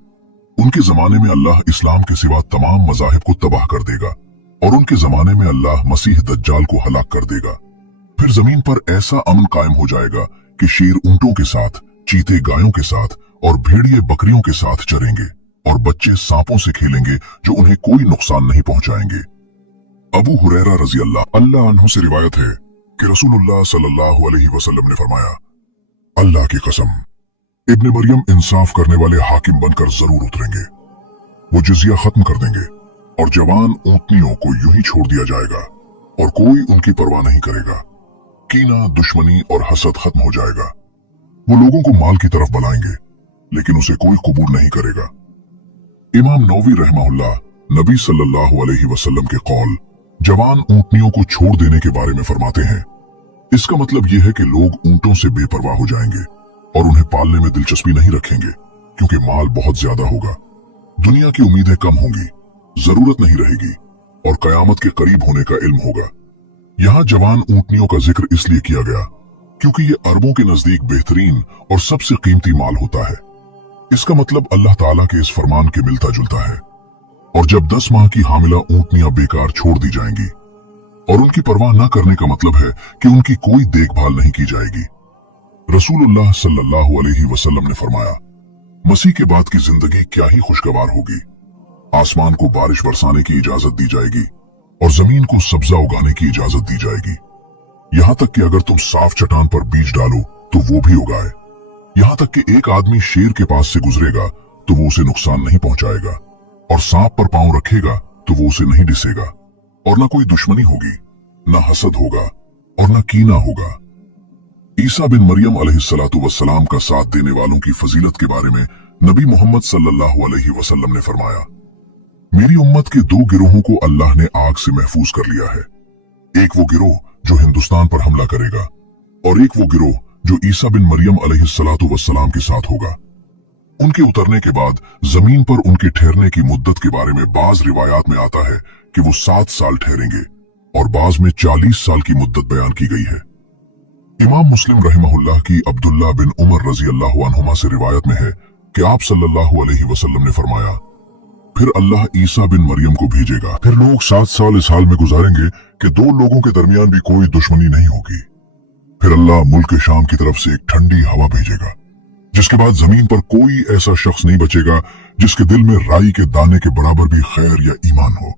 उनके जमाने में अल्लाह इस्लाम के सिवा तमाम मजाहिब को तबाह कर देगा और उनके जमाने में अल्लाह मसीह दज्जाल को हलाक कर देगा। फिर जमीन पर ऐसा अमन कायम हो जाएगा कि शेर ऊंटों के साथ, चीते गायों के साथ और भेड़िए बकरियों के साथ चरेंगे और बच्चे सांपों से खेलेंगे जो उन्हें कोई नुकसान नहीं पहुंचाएंगे। अबू हुरैरा रजी अल्लाह अन्हु से रिवायत है कि रसूलुल्लाह सल्लल्लाहु अलैहि वसल्लम ने फरमाया, अल्लाह की कसम, इब्ने मरियम इंसाफ करने वाले हाकिम बनकर जरूर उतरेंगे। वो जिज़िया खत्म कर देंगे और जवान ऊंटनियों को यूं ही छोड़ दिया जाएगा और कोई उनकी परवाह नहीं करेगा। कीना, दुश्मनी और हसद खत्म हो जाएगा। वो लोगों को माल की तरफ बुलाएंगे, लेकिन उसे कोई कबूल नहीं करेगा। इमाम नौवी रहमहुल्लाह नबी सल्लल्लाहु अलैहि वसल्लम के कौल जवान ऊंटनियों को छोड़ देने के बारे में फरमाते हैं, इसका मतलब यह है कि लोग ऊंटों से बेपरवाह हो जाएंगे और उन्हें पालने में दिलचस्पी नहीं रखेंगे, क्योंकि माल बहुत ज्यादा होगा, दुनिया की उम्मीदें कम होंगी, जरूरत नहीं रहेगी और कयामत के करीब होने का इल्म होगा। यहाँ जवान ऊंटनियों का जिक्र इसलिए किया गया क्योंकि ये अरबों के नजदीक बेहतरीन और सबसे कीमती माल होता है। इसका मतलब अल्लाह ताला के इस फरमान के मिलता जुलता है। और जब 10 माह की हामिला ऊंटनियां बेकार छोड़ दी जाएंगी और उनकी परवाह न करने का मतलब है कि उनकी कोई देखभाल नहीं की जाएगी। रसूलुल्लाह सल्लल्लाहु अलैहि वसल्लम ने फरमाया, मसीह के बाद की जिंदगी क्या ही खुशगवार होगी। आसमान को बारिश बरसाने की इजाजत दी जाएगी और जमीन को सब्जा उगाने की इजाजत दी जाएगी। यहां तक कि अगर तुम साफ चट्टान पर बीज डालो तो वो भी उगाए। यहां तक कि एक आदमी शेर के पास से गुजरेगा तो वो उसे नुकसान नहीं पहुंचाएगा और सांप पर पांव रखेगा तो वो उसे नहीं डिसेगा और न कोई दुश्मनी होगी, न हसद होगा और न कीना होगा। ईसा बिन मरियम अलैहिस्सलातु वस्सलाम का साथ देने वालों की फजीलत के बारे में नबी मोहम्मद सल्लल्लाहु अलैहि वसल्लम ने फरमाया, मेरी उम्मत के 2 गिरोहों को अल्लाह ने आग से महफूज कर लिया है। एक वो गिरोह जो हिंदुस्तान पर हमला करेगा, और एक वो गिरोह जो ईसा बिन मरियम अलैहिस्सलातु वस्सलाम के साथ होगा। उनके उतरने के बाद जमीन पर उनके ठहरने की मुद्दत के बारे में बाज रिवायात में आता है कि वो 7 साल ठहरेंगे और बाज में 40 साल की मुद्दत बयान की गई है। इमाम मुस्लिम रहमहुल्लाह की अब्दुल्ला बिन उमर रजी अल्लाह अन्हुमा से रिवायत में है कि आप सल्लल्लाहु अलैहि वसल्लम ने फरमाया, फिर अल्लाह ईसा बिन मरियम को भेजेगा, फिर लोग 7 साल इस हाल में गुजारेंगे कि 2 लोगों के दरमियान भी कोई दुश्मनी नहीं होगी। फिर अल्लाह मुल्क शाम की तरफ से एक ठंडी हवा भेजेगा, जिसके बाद जमीन पर कोई ऐसा शख्स नहीं बचेगा जिसके दिल में राई के दाने के बराबर भी खैर या ईमान हो,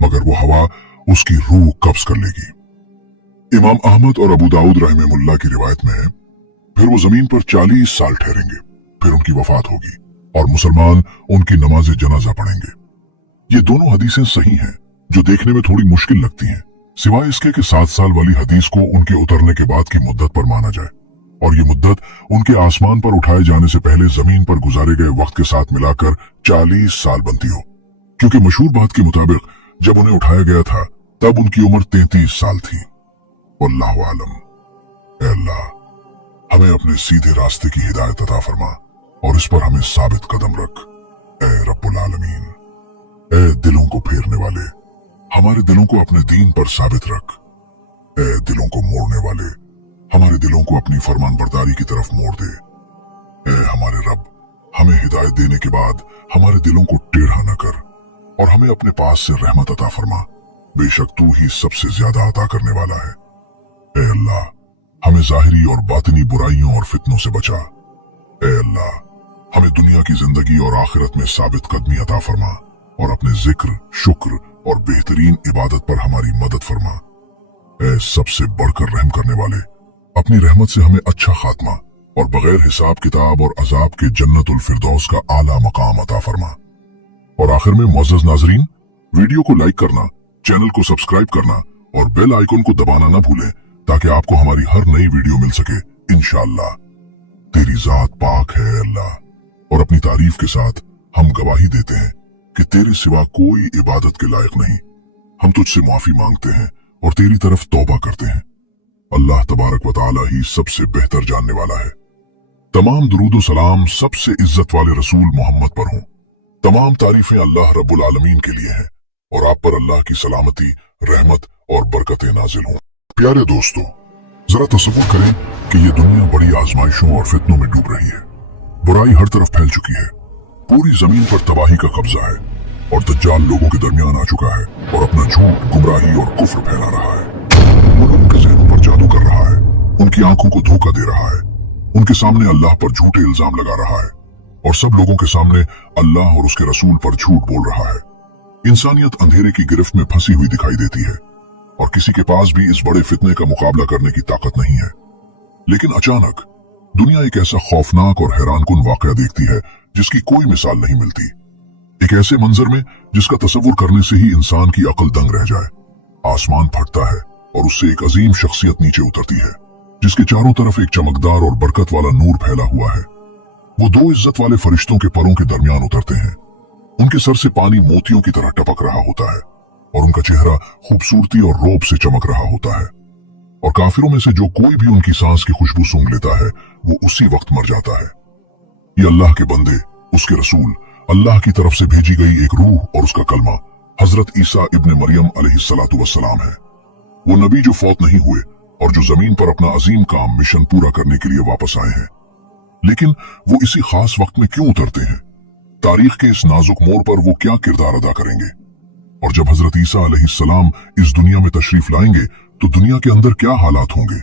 मगर वो हवा उसकी रूह कब्ज कर लेगी। इमाम अहमद और अबू दाऊद रहमहुल्लाह की रिवायत में है, फिर वो जमीन पर 40 साल ठहरेंगे, फिर उनकी वफात होगी और मुसलमान उनकी नमाज जनाजा पढ़ेंगे। ये दोनों हदीसें सही हैं, जो देखने में थोड़ी मुश्किल लगती हैं, सिवाय इसके कि 7 साल वाली हदीस को उनके उतरने के बाद की मुद्दत पर माना जाए, और ये मुद्दत उनके आसमान पर उठाए जाने से पहले जमीन पर गुजारे गए वक्त के साथ मिलाकर 40 साल बनती हो, क्योंकि मशहूर बात के मुताबिक जब उन्हें उठाया गया था तब उनकी उम्र 33 साल थी। वल्लाहु आलम। ऐ अल्लाह, हमें अपने सीधे रास्ते की हिदायत अता फरमा और इस पर हमें साबित कदम रख। ऐ रब्बुल आलमीन, ऐ दिलों को फेरने वाले, हमारे दिलों को अपने दीन पर साबित रख। ऐ दिलों को मोड़ने वाले, हमारे दिलों को अपनी फरमानबरदारी की तरफ मोड़ दे। ऐ हमारे रब, हमें हिदायत देने के बाद हमारे दिलों को टेढ़ा न कर और हमें अपने पास से रहमत अता फरमा, बेशक तू ही सबसे ज्यादा अता करने वाला है। ऐ अल्लाह, हमें जाहिरी और बातिनी बुराइयों और फितनों से बचा। ऐ अल्लाह, हमें दुनिया की जिंदगी और आखिरत में साबित कदमी अता फरमा और अपने जिक्र, शुक्र और बेहतरीन इबादत पर हमारी मदद फरमा। ऐ सबसे बढ़कर रहम करने वाले, अपनी रहमत से हमें अच्छा खात्मा और बगैर हिसाब किताब और अजाब के जन्नतुल फिरदौस का आला मकाम अता फरमा। और आखिर में मुअज़्ज़ज़ नाज़रीन, वीडियो को लाइक करना, चैनल को सब्सक्राइब करना और बेल आइकन को दबाना न भूलें, ताकि आपको हमारी हर नई वीडियो मिल सके इंशाअल्लाह। तेरी जात पाक है अल्लाह, और अपनी तारीफ के साथ हम गवाही देते हैं कि तेरे सिवा कोई इबादत के लायक नहीं। हम तुझसे माफी मांगते हैं और तेरी तरफ तौबा करते हैं। अल्लाह तबारक व तआला ही सबसे बेहतर जानने वाला है। तमाम दुरूद व सलाम सबसे इज्जत वाले रसूल मोहम्मद पर हों। तमाम तारीफें अल्लाह रब्बुल आलमीन के लिए हैं और आप पर अल्लाह की सलामती, रहमत और बरकतें नाजिल हों। प्यारे दोस्तों, जरा तसव्वुर करें कि ये दुनिया बड़ी आजमाइशों और फितनों में डूब रही है। बुराई हर तरफ फैल चुकी है, पूरी जमीन पर तबाही का कब्जा है और दज्जाल लोगों के दरमियान आ चुका है और अपना झूठ, गुमराही और कुफ्र फैला रहा है। वो लोगों के जहनों पर जादू कर रहा है, उनकी आंखों को धोखा दे रहा है, उनके सामने अल्लाह पर झूठे इल्जाम लगा रहा है और सब लोगों के सामने अल्लाह और उसके रसूल पर झूठ बोल रहा है। इंसानियत अंधेरे की गिरफ्त में फंसी हुई दिखाई देती है और किसी के पास भी इस बड़े फितने का मुकाबला करने की ताकत नहीं है। लेकिन अचानक दुनिया एक ऐसा खौफनाक और हैरानकुन वाकया देखती है जिसकी कोई मिसाल नहीं मिलती। एक ऐसे मंजर में जिसका तसव्वुर करने से ही इंसान की अक्ल दंग रह जाए। आसमान फटता है और उससे एक अजीम शख्सियत नीचे उतरती है, जिसके चारों तरफ एक चमकदार और बरकत वाला नूर फैला हुआ है। वो 2 इज्जत वाले फरिश्तों के परों के दरमियान उतरते हैं। उनके सर से पानी मोतियों की तरह टपक रहा होता है और उनका चेहरा खूबसूरती और रौब से चमक रहा होता है। और काफिरों में से जो कोई भी उनकी सांस की खुशबू सूंघ लेता है वो उसी वक्त मर जाता है। ये अल्लाह के बंदे, उसके रसूल, अल्लाह की तरफ से भेजी गई एक रूह और उसका कलमा हजरत ईसा इब्ने मरियम अलैहिस्सलातु वस्सलाम है। वो नबी जो फौत नहीं हुए और जो जमीन पर अपना अजीम काम, मिशन पूरा करने के लिए वापस आए हैं। लेकिन वो इसी खास वक्त में क्यों उतरते हैं? तारीख के इस नाजुक मोड़ पर वो क्या किरदार अदा करेंगे? और जब हजरत ईसा अलैहिस्सलाम इस दुनिया में तशरीफ लाएंगे तो दुनिया के अंदर क्या हालात होंगे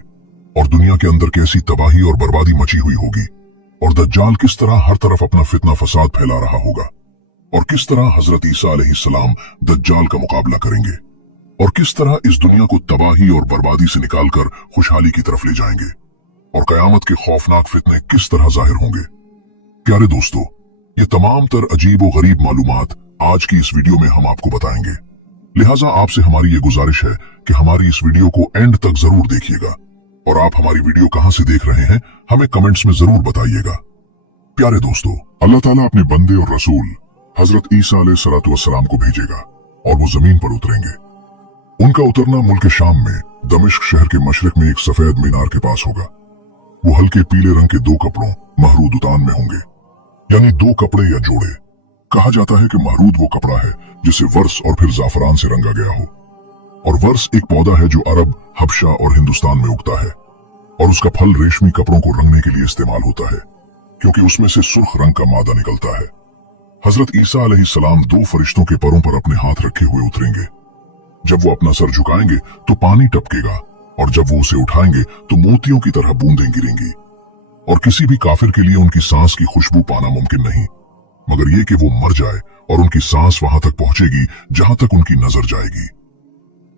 और दुनिया के अंदर कैसी तबाही और बर्बादी मची हुई होगी, और दज्जाल किस तरह हर तरफ अपना फितना फसाद फैला रहा होगा, और किस तरह हजरत ईसा अलैहिस्सलाम दज्जाल का मुकाबला करेंगे, और किस तरह इस दुनिया को तबाही और बर्बादी से निकालकर खुशहाली की तरफ ले जाएंगे, और कयामत के खौफनाक फितने किस तरह जाहिर होंगे। प्यारे दोस्तों, ये तमाम तर अजीब और गरीब मालूमात आज की इस वीडियो में हम आपको बताएंगे। लिहाजा आपसे हमारी ये गुजारिश है कि हमारी इस वीडियो को एंड तक जरूर देखिएगा, और आप हमारी वीडियो कहां से देख रहे हैं हमें कमेंट्स में जरूर बताइएगा। प्यारे दोस्तों, अल्लाह ताला अपने बंदे और रसूल हजरत ईसा अलैहिस्सलातु वस्सलाम को भेजेगा और वो जमीन पर उतरेंगे। उनका उतरना मुल्क शाम में दमिश्क शहर के मशरक में एक सफेद मीनार के पास होगा। वो हल्के पीले रंग के 2 कपड़ों महरूद उतान में होंगे, यानी 2 कपड़े या जोड़े। कहा जाता है कि महरूद वो कपड़ा है जिसे वर्स और फिर जाफरान से रंगा गया हो, और वर्स एक पौधा है जो अरब, हबशा और हिंदुस्तान में उगता है, और उसका फल रेशमी कपड़ों को रंगने के लिए इस्तेमाल होता है, क्योंकि उसमें से सुर्ख रंग का मादा निकलता है। हजरत ईसा अलैहिस्सलाम 2 फरिश्तों के परों पर अपने हाथ रखे हुए उतरेंगे। जब वो अपना सर झुकाएंगे तो पानी टपकेगा, और जब वो उसे उठाएंगे तो मोतियों की तरह बूंदें गिरेंगी। और किसी भी काफिर के लिए उनकी सांस की खुशबू पाना मुमकिन नहीं, मगर ये कि वो मर जाए और उनकी सांस वहां तक पहुंचेगी जहां तक उनकी नजर जाएगी।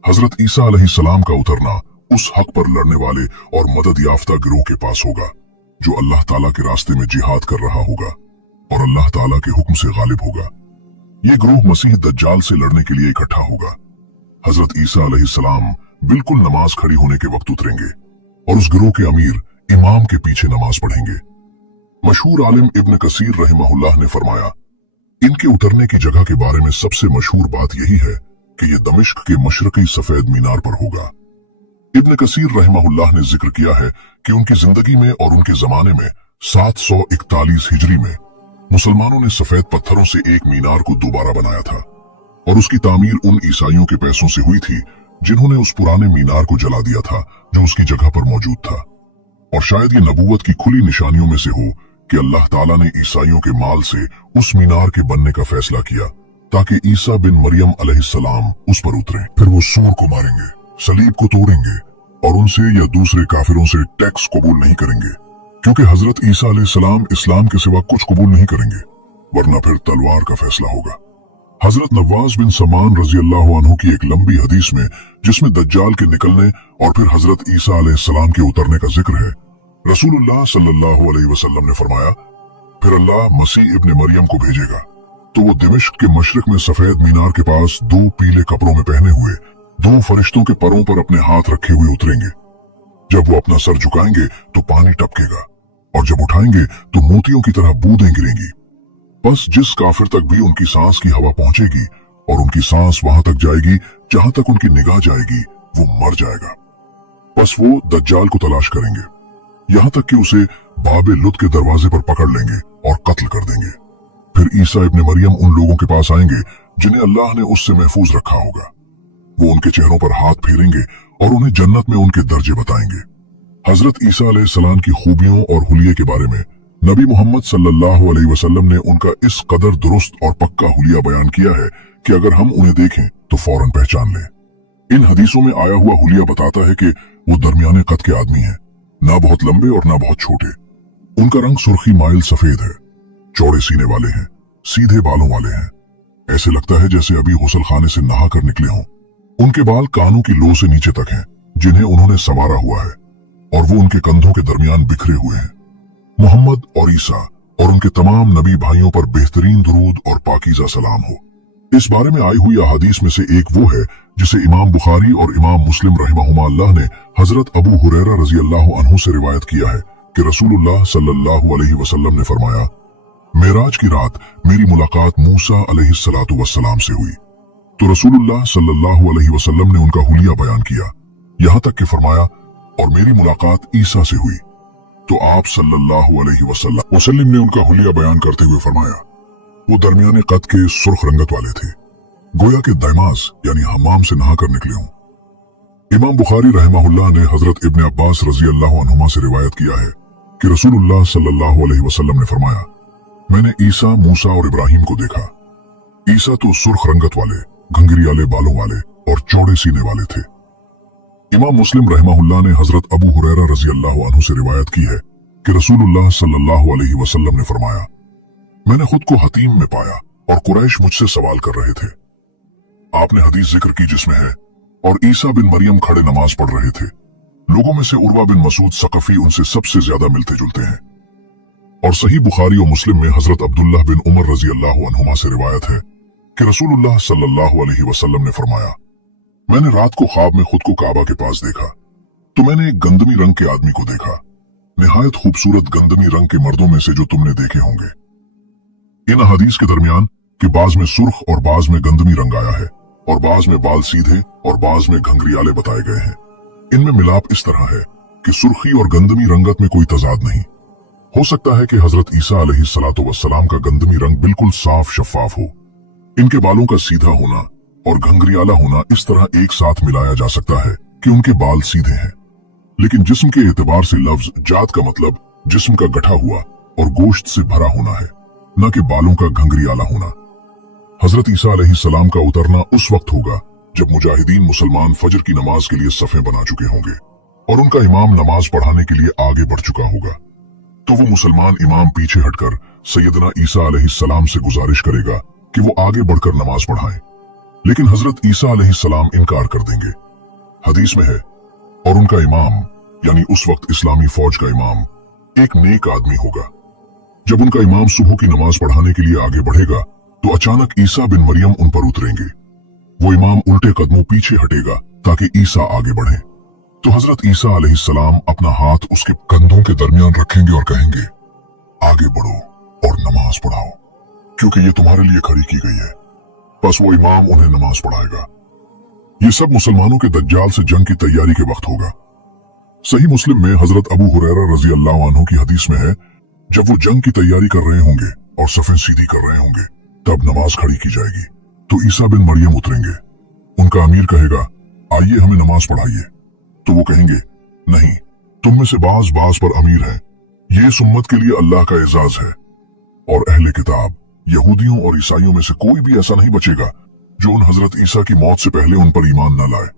हजरत ईसा अलैहिस्सलाम का उतरना उस हक पर लड़ने वाले और मदद याफ्ता गिरोह के पास होगा जो अल्लाह ताला के रास्ते में जिहाद कर रहा होगा और अल्लाह ताला के हुक्म से गालिब होगा। ये गिरोह मसीह दज्जाल से लड़ने के लिए इकट्ठा होगा। हजरत ईसा अलैहिस्सलाम बिल्कुल नमाज खड़ी होने के वक्त उतरेंगे और उस गिरोह के अमीर इमाम के पीछे नमाज पढ़ेंगे। मशहूर आलिम इब्न कसीर रहमहुल्लाह ने फरमाया, इनके उतरने की जगह के बारे में सबसे मशहूर बात यही है कि यह दमिश्क के मशरकी सफेद मीनार पर होगा। इब्न कसीर रहमहुल्लाह ने जिक्र किया है कि उनकी जिंदगी में और उनके जमाने में 741 हिजरी में मुसलमानों ने सफेद पत्थरों से एक मीनार को दोबारा बनाया था, और उसकी तामीर उन ईसाइयों के पैसों से हुई थी जिन्होंने उस पुराने मीनार को जला दिया था जो उसकी जगह पर मौजूद था। और शायद ये नबूवत की खुली निशानियों में से हो कि अल्लाह ताला ने ईसाइयों के माल से उस मीनार के बनने का फैसला किया ताकि ईसा बिन मरियम अलैहिस्सलाम उस पर उतरे। फिर वो सूर को मारेंगे, सलीब को तोड़ेंगे और उनसे या दूसरे काफिरों से टैक्स कबूल नहीं करेंगे, क्योंकि हजरत ईसा अलैहिस्सलाम इस्लाम के सिवा कुछ कबूल नहीं करेंगे, वरना फिर तलवार का फैसला होगा। हजरत नवाज बिन समान रजी अल्लाह अन्हु की एक लंबी हदीस में, जिसमें दज्जाल के निकलने और फिर हजरत ईसा अलैहिस्सलाम के उतरने का जिक्र है, रसूलुल्लाह सल्लल्लाहु अलैहि वसल्लम ने फरमाया, फिर अल्लाह मसीह इब्न मरियम को भेजेगा तो वो दिमिश्क के मशरिक में सफेद मीनार के पास 2 पीले कपड़ों में पहने हुए 2 फरिश्तों के परों पर अपने हाथ रखे हुए उतरेंगे। जब वो अपना सर झुकाएंगे तो पानी टपकेगा, और जब उठाएंगे तो मोतियों की तरह बूंदें गिरेंगी। बस जिस काफिर तक भी उनकी सांस की हवा पहुंचेगी और उनकी सांस वहां तक जाएगी जहां तक उनकी निगाह जाएगी, वो मर जाएगा। बस वो दज्जाल को तलाश करेंगे, यहां तक कि उसे बाबे लुत के दरवाजे पर पकड़ लेंगे और कत्ल कर देंगे। फिर ईसा इब्न मरियम उन लोगों के पास आएंगे जिन्हें अल्लाह ने उससे महफूज रखा होगा। वो उनके चेहरों पर हाथ फेरेंगे और उन्हें जन्नत में उनके दर्जे बताएंगे। हजरत ईसा अलैहिस्सलाम की खूबियों और हुलिये के बारे में नबी मोहम्मद सल्लल्लाहु अलैहि वसल्लम ने उनका इस कदर दुरुस्त और पक्का हुलिया बयान किया है कि अगर हम उन्हें देखें तो फौरन पहचान लें। इन हदीसों में आया हुआ हुलिया बताता है कि वो दरमियाने कद के आदमी हैं, ना बहुत लंबे और ना बहुत छोटे। उनका रंग सुर्खी माइल सफेद है, चौड़े सीने वाले हैं, सीधे बालों वाले हैं, ऐसे लगता है जैसे अभी गुस्ल खाने से नहा कर निकले हों। उनके बाल कानों की लो से नीचे तक हैं, जिन्हें उन्होंने संवारा हुआ है, और वो उनके कंधों के दरमियान बिखरे हुए हैं। मोहम्मद और ईसा और उनके तमाम नबी भाइयों पर बेहतरीन दुरूद और पाकीज़ा सलाम हो। इस बारे में आई हुई अहादीस में से एक वो है जिसे इमाम बुखारी और इमाम मुस्लिम रहमहुल्लाह ने हजरत अबू हुरैरा रजी अल्लाह अन्हु से रिवायत किया है कि रसूलुल्लाह सल्लल्लाहु अलैहि वसल्लम ने फरमाया, मेराज की रात मेरी मुलाकात मूसा अलैहिस्सलातु वस्सलाम से हुई, तो रसूलुल्लाह सल्लल्लाहु अलैहि वसल्लम ने उनका हुलिया बयान किया, यहां तक कि फरमाया, और मेरी मुलाकात ईसा से हुई, तो आप सल्लल्लाहु अलैहि वसल्लम ने उनका हुलिया बयान करते हुए फरमाया, वो दरमियाने कद के सुर्ख रंगत वाले थे, गोया के दैमास यानी हमाम से नहाकर निकले हों। इमाम बुखारी रहमहुल्लाह ने हजरत इब्न अब्बास रजी अल्लाह अन्हुमा से रिवायत किया है कि रसूलुल्लाह सल्लल्लाहु अलैहि वसल्लम ने फरमाया, मैंने ईसा, मूसा और इब्राहिम को देखा। ईसा तो सुर्ख रंगत वाले, घंघरियाले बालों वाले और चौड़े सीने वाले थे। इमाम मुस्लिम रहमहुल्लाह ने हजरत अबू हुरैरा रजी अल्लाह अन्हु से रिवायत की है कि रसूलुल्लाह सल्लल्लाहु अलैहि वसल्लम ने फरमाया, मैंने खुद को हतीम में पाया और कुरैश मुझसे सवाल कर रहे थे। आपने हदीस जिक्र की जिसमें है, और ईसा बिन मरियम खड़े नमाज पढ़ रहे थे। लोगों में से उर्वा बिन मसूद सकफी उनसे सबसे ज्यादा मिलते जुलते हैं। और सही बुखारी और मुस्लिम में हजरत अब्दुल्लाह बिन उमर रजी अल्लाह अन्हुमा से रिवायत है कि रसूलुल्लाह सल्लल्लाहु अलैहि वसल्लम ने फरमाया, मैंने रात को ख्वाब में खुद को काबा के पास देखा, तो मैंने एक गंदमी रंग के आदमी को देखा, निहायत खूबसूरत गंदमी रंग के मर्दों में से जो तुमने देखे होंगे। इन हदीस के दरमियान कि बाज में सुर्ख और बाज में गंदमी रंग आया है, और बाज में बाल सीधे और बाज में घंघरियाले बताए गए हैं। इनमें मिलाप इस तरह है कि सुर्खी और गंदमी रंगत में कोई तजाद नहीं। हो सकता है कि हजरत ईसा अलैहिस्सलातु वस्सलाम का गंदमी रंग बिल्कुल साफ शफाफ हो। इनके बालों का सीधा होना और घंघरियाला होना इस तरह एक साथ मिलाया जा सकता है कि उनके बाल सीधे हैं, लेकिन जिस्म के एतबार से लफ्ज जात का मतलब जिस्म का गठा हुआ और गोश्त से भरा होना है, न कि बालों का घंघरियाला होना। हजरत ईसा अलैहिस्सलाम का उतरना उस वक्त होगा जब मुजाहिदीन मुसलमान फजर की नमाज के लिए सफ़े बना चुके होंगे और उनका इमाम नमाज पढ़ाने के लिए आगे बढ़ चुका होगा। तो वो मुसलमान इमाम पीछे हटकर सैयदना ईसा अलैहिस्सलाम से गुजारिश करेगा कि वो आगे बढ़कर नमाज पढ़ाएं, लेकिन हजरत ईसा अलैहिस्सलाम इनकार कर देंगे। हदीस में है, और उनका इमाम यानी उस वक्त इस्लामी फौज का इमाम एक नेक आदमी होगा। जब उनका इमाम सुबह की नमाज पढ़ाने के लिए आगे बढ़ेगा तो अचानक ईसा बिन मरियम उन पर उतरेंगे। वो इमाम उल्टे कदमों पीछे हटेगा ताकि ईसा आगे बढ़े। तो हजरत ईसा अलैहिस्सलाम अपना हाथ उसके कंधों के दरमियान रखेंगे और कहेंगे, आगे बढ़ो और नमाज पढ़ाओ, क्योंकि ये तुम्हारे लिए खड़ी की गई है। बस वो इमाम उन्हें नमाज पढ़ाएगा। ये सब मुसलमानों के दज्जाल से जंग की तैयारी के वक्त होगा। सही मुस्लिम में हजरत अबू हुरैरा रजी अल्लाह अन्हु की हदीस में है, जब वो जंग की तैयारी कर रहे होंगे और सफ़ें सीधी कर रहे होंगे तब नमाज खड़ी की जाएगी। तो ईसा बिन मरियम उतरेंगे। उनका अमीर कहेगा, आइए हमें नमाज पढ़ाइए। तो वो कहेंगे, नहीं, तुम में से बाज बाज पर अमीर है, ये इस उम्मत के लिए अल्लाह का एजाज है। और अहले किताब यहूदियों और ईसाइयों में से कोई भी ऐसा नहीं बचेगा जो उन हजरत ईसा की मौत से पहले उन पर ईमान न लाए।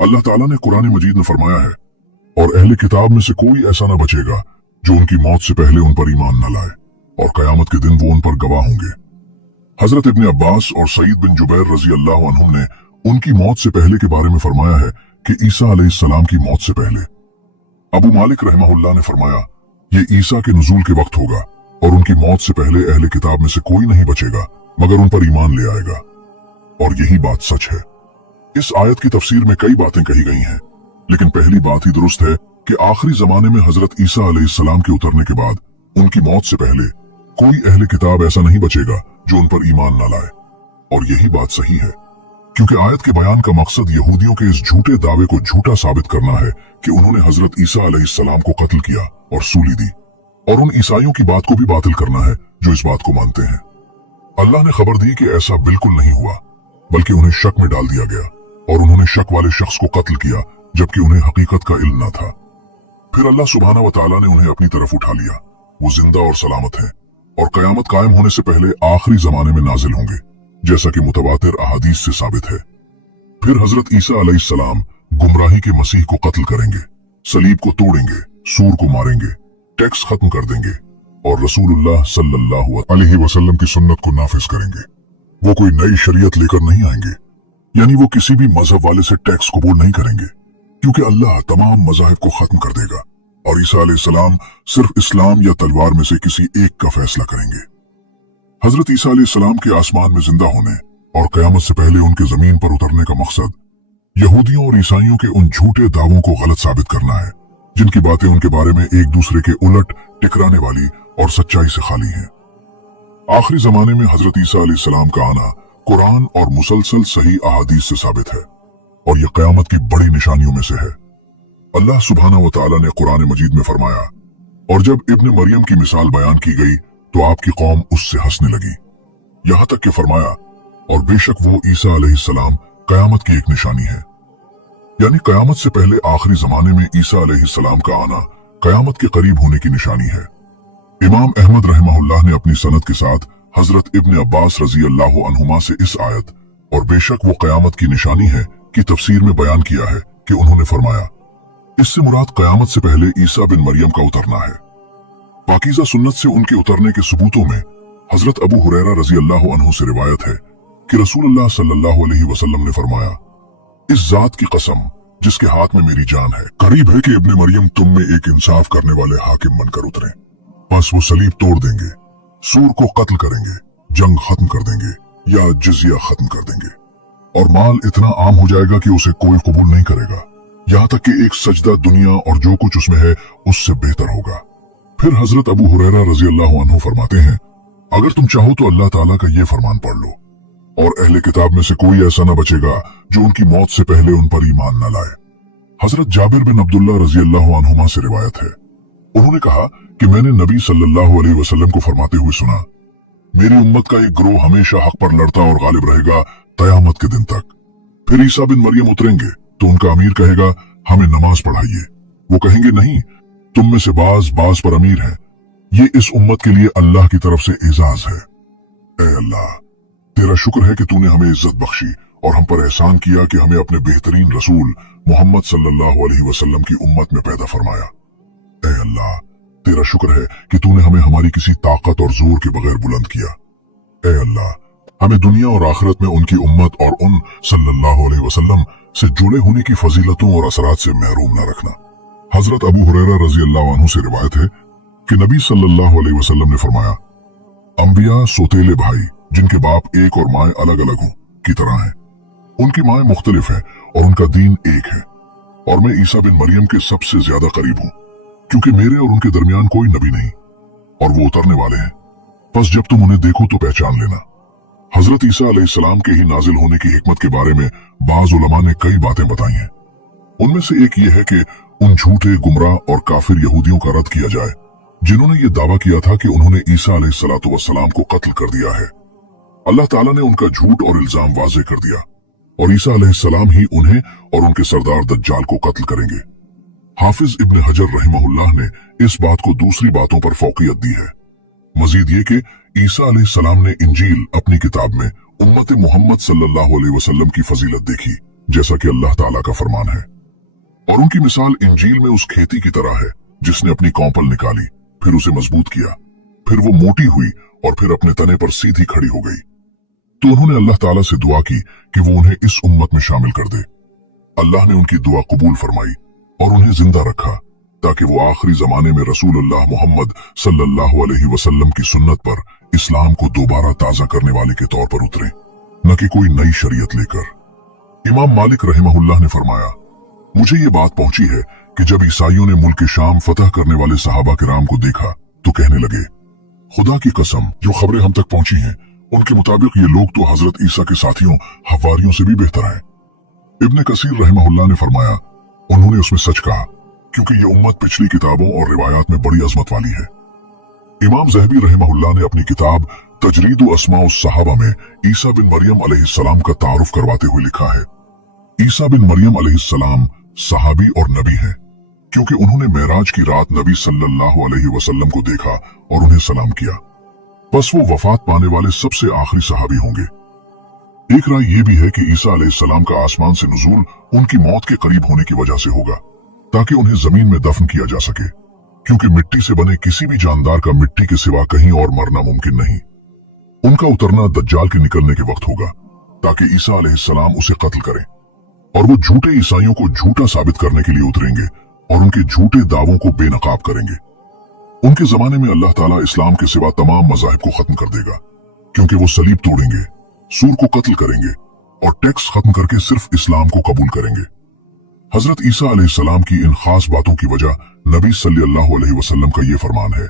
अल्लाह ताला ने कुरान मजीद में फरमाया है, और अहले किताब में से कोई ऐसा न बचेगा जो उनकी मौत से पहले उन पर ईमान न लाए, और कयामत के दिन वो उन पर गवाह होंगे। हजरत इब्ने अब्बास और सईद बिन जुबैर रजी अल्लाह अन्हुम ने उनकी मौत से पहले के बारे में फरमाया है कि ईसा अलैहिस्सलाम की मौत से पहले। अबू मालिक रहमहुल्लाह ने फरमाया, ये ईसा के नुज़ूल के वक्त होगा और उनकी मौत से पहले अहले किताब में से कोई नहीं बचेगा मगर उन पर ईमान ले आएगा। और यही बात सच है। इस आयत की तफसीर में कई बातें कही गई हैं, लेकिन पहली बात ही दुरुस्त है कि आखिरी जमाने में हजरत ईसा अलैहिस्सलाम के उतरने के बाद उनकी मौत से पहले कोई अहले किताब ऐसा नहीं बचेगा जो उन पर ईमान न लाए। और यही बात सही है, क्योंकि आयत के बयान का मकसद यहूदियों के इस झूठे दावे को झूठा साबित करना है कि उन्होंने हजरत ईसा अलैहिस्सलाम को कत्ल किया और सूली दी, और उन ईसाइयों की बात को भी बातिल करना है जो इस बात को मानते हैं। अल्लाह ने खबर दी कि ऐसा बिल्कुल नहीं हुआ, बल्कि उन्हें शक में डाल दिया गया और उन्होंने शक वाले शख्स को कत्ल किया जबकि उन्हें हकीकत का इल्म न था। फिर अल्लाह सुब्हानहू व तआला ने उन्हें अपनी तरफ उठा लिया। वो जिंदा और सलामत हैं और कयामत कायम होने से पहले आखिरी जमाने में नाजिल होंगे, जैसा कि मुतवातिर अहादीस से साबित है। फिर हजरत ईसा अलैहिस्सलाम गुमराही के मसीह को कत्ल करेंगे, सलीब को तोड़ेंगे, सूर को मारेंगे, टैक्स खत्म कर देंगे और रसूलुल्लाह सल्लल्लाहु अलैहि वसल्लम की सुन्नत को नाफिज करेंगे। वो कोई नई शरीयत लेकर नहीं आएंगे, यानी वो किसी भी मजहब वाले से टैक्स कबूल नहीं करेंगे, क्योंकि अल्लाह तमाम मजाहिब को खत्म कर देगा और ईसा अलैहिस्सलाम सिर्फ इस्लाम या तलवार में से किसी एक का फैसला करेंगे। हजरत ईसा अलैहिस्सलाम के आसमान में जिंदा होने और कयामत से पहले उनके जमीन पर उतरने का मकसद यहूदियों और ईसाइयों के उन झूठे दावों को गलत साबित करना है, जिनकी बातें उनके बारे में एक दूसरे के उलट टकराने वाली और सच्चाई से खाली हैं। आखिरी जमाने में हजरत ईसा अलैहिस्सलाम का आना कुरान और मुसलसल सही अहादीस से साबित है और यह कयामत की बड़ी निशानियों में से है। अल्लाह सुब्हानहू व तआला ने कुरान मजीद में फरमाया, और जब इब्ने मरियम की मिसाल बयान की गई तो आपकी कौम उससे हंसने लगी। यहां तक कि फरमाया, और बेशक वो ईसा अलैहिस्सलाम कयामत की एक निशानी है, यानी कयामत से पहले आखिरी जमाने में ईसा अलैहिस्सलाम का आना कयामत के करीब होने की निशानी है। इमाम अहमद रहमहुल्लाह ने अपनी सनद के साथ हजरत इब्ने अब्बास रजी अल्लाह अन्हुमा से इस आयत और बेशक वो कयामत की निशानी है की तफसीर में बयान किया है कि उन्होंने फरमाया, इससे मुराद कयामत से पहले ईसा बिन मरियम का उतरना है। पाकीज़ा सुन्नत से उनके उतरने के सबूतों में हजरत अबू हुरैरा रजी अल्लाह अन्हु से रिवायत है कि रसूलुल्लाह सल्लल्लाहु अलैहि वसल्लम ने फरमाया, इस जात की कसम जिसके हाथ में मेरी जान है, करीब है कि इब्ने मरियम तुम में एक इंसाफ करने वाले हाकिम बनकर उतरे। बस वो सलीब तोड़ देंगे, सूर को कत्ल करेंगे, जंग खत्म कर देंगे या जिजिया खत्म कर देंगे, और माल इतना आम हो जाएगा कि उसे कोई कबूल नहीं करेगा, यहाँ तक कि एक सजदा दुनिया और जो कुछ उसमें है उससे बेहतर होगा। फिर हजरत अबू हुरैरा रजी अल्लाह अन्हु फरमाते हैं, अगर तुम चाहो तो अल्लाह ताला का ये फरमान पढ़ लो, और अहले किताब में से कोई ऐसा न बचेगा जो उनकी मौत से पहले उन पर ईमान न लाए। हजरत जाबिर बिन अब्दुल्ला रजी अल्लाह अन्हुमा से रिवायत है, उन्होंने कहा कि मैंने नबी सल्लल्लाहु अलैहि वसल्लम को फरमाते हुए सुना, मेरी उम्मत का एक ग्रोह हमेशा हक पर लड़ता और गालिब रहेगा कयामत के दिन तक। फिर ईसा बिन मरियम उतरेंगे तो उनका अमीर कहेगा, हमें नमाज पढ़ाइए। वो कहेंगे, नहीं, तुम में से बाज पर अमीर है। ये इस उम्मत के लिए अल्लाह की तरफ से एजाज है। ऐ अल्लाह, तेरा शुक्र है कि तूने हमें इज्जत बख्शी और हम पर एहसान किया कि हमें अपने बेहतरीन रसूल मोहम्मद सल्लल्लाहु अलैहि वसल्लम की उम्मत में पैदा फरमाया। ऐ अल्लाह, तेरा शुक्र है कि तूने हमें हमारी किसी ताकत और जोर के बगैर बुलंद किया। ऐ अल्लाह, हमें दुनिया और आखिरत में उनकी उम्मत और उन सल्लल्लाहु अलैहि वसल्लम से जुड़े होने की फजीलतों और असरात से महरूम न रखना। हजरत अबू हुरैरा रजी अल्लाह अन्हु से रिवायत है कि नबी सल्लल्लाहु अलैहि वसल्लम ने फरमाया, अंबिया सोतेले भाई जिनके बाप एक और माएं अलग अलग हों की तरह हैं। उनकी माएं मुख्तलिफ हैं और उनका दीन एक है, और मैं ईसा बिन मरियम के सबसे ज्यादा करीब हूं, क्योंकि मेरे और उनके दरमियान कोई नबी नहीं और वो उतरने वाले हैं। बस जब तुम उन्हें देखो तो पहचान लेना। हजरत ईसा अलैहिस्सलाम के ही नाजिल होने की हिकमत के बारे में बाज उलमा ने कई बातें बताई हैं। उनमें से एक ये है कि उन झूठे, गुमराह और काफिर यहूदियों का रद्द किया जाए जिन्होंने ये दावा किया था कि उन्होंने ईसा अलैहिस्सलाम को कत्ल कर दिया है। अल्लाह ताला ने उनका झूठ और इल्जाम वाज़ेह कर दिया और ईसा अलैहिस्सलाम ही उन्हें और उनके सरदार दज्जाल को कत्ल करेंगे। हाफिज इब्न हजर रहमहुल्लाह ने इस बात को दूसरी बातों पर फौकियत दी है। मजीद ये कि ईसा अलैहिस्सलाम ने इंजील अपनी किताब में उम्मत मोहम्मद सल्लल्लाहु अलैहि वसल्लम की फजीलत देखी, जैसा कि अल्लाह ताला का फरमान है, और उनकी मिसाल इंजील में उस खेती की तरह है जिसने अपनी कौंपल निकाली, फिर उसे मजबूत किया, फिर वो मोटी हुई और फिर अपने तने पर सीधी खड़ी हो गई। तो उन्होंने अल्लाह ताला से दुआ की कि वो उन्हें इस उम्मत में शामिल कर दे। अल्लाह ने उनकी दुआ कबूल फरमाई और उन्हें जिंदा रखा ताकि वो आखिरी जमाने में रसूलुल्लाह मोहम्मद सल्लल्लाहु अलैहि वसल्लम की सुन्नत पर इस्लाम को दोबारा ताजा करने वाले के तौर पर उतरे, न कि कोई नई शरीयत लेकर। इमाम मालिक रहमहुल्लाह ने फरमाया, मुझे ये बात पहुंची है कि जब ईसाइयों ने मुल्क शाम फतह करने वाले सहाबा किराम को देखा तो कहने लगे, खुदा की कसम, जो खबरें हम तक पहुंची हैं उनके मुताबिक ये लोग तो हजरत ईसा के साथियों हवारियों से भी बेहतर हैं। इब्न कसीर रहमहुल्लाह ने फरमाया, उन्होंने उसमें सच कहा, क्योंकि ये उम्मत पिछली किताबों और रिवायात में बड़ी अजमत वाली है। इमाम ज़हबी रहमहुल्लाह ने अपनी किताब तजरीदु अस्माउ सहाबा में ईसा बिन मरियम अलैहिस्सलाम का तारुफ करवाते हुए लिखा है, ईसा बिन मरियम अलैहिस्सलाम सहाबी और नबी हैं, क्योंकि उन्होंने मेराज की रात नबी सल्लल्लाहु अलैहि वसल्लम को देखा और उन्हें सलाम किया। बस वो वफात पाने वाले सबसे आखिरी सहाबी होंगे। एक राय ये भी है कि ईसा अलैहिस्सलाम का आसमान से नुज़ूल उनकी मौत के करीब होने की वजह से होगा, ताकि उन्हें जमीन में दफन किया जा सके, क्योंकि मिट्टी से बने किसी भी जानदार का मिट्टी के सिवा कहीं और मरना मुमकिन नहीं। उनका उतरना दज्जाल के निकलने के वक्त होगा, ताकि ईसा अलैहिस्सलाम उसे कत्ल करें, और वो झूठे ईसाइयों को झूठा साबित करने के लिए उतरेंगे और उनके झूठे दावों को बेनकाब करेंगे। उनके जमाने में अल्लाह ताला इस्लाम के सिवा तमाम मज़ाहिब को खत्म कर देगा, क्योंकि वो सलीब तोड़ेंगे, सूर को कत्ल करेंगे और टैक्स खत्म करके सिर्फ इस्लाम को कबूल करेंगे। हजरत ईसा अलैहिस्सलाम की इन खास बातों की वजह नबी सल्लल्लाहु अलैहि वसल्लम का ये फरमान है,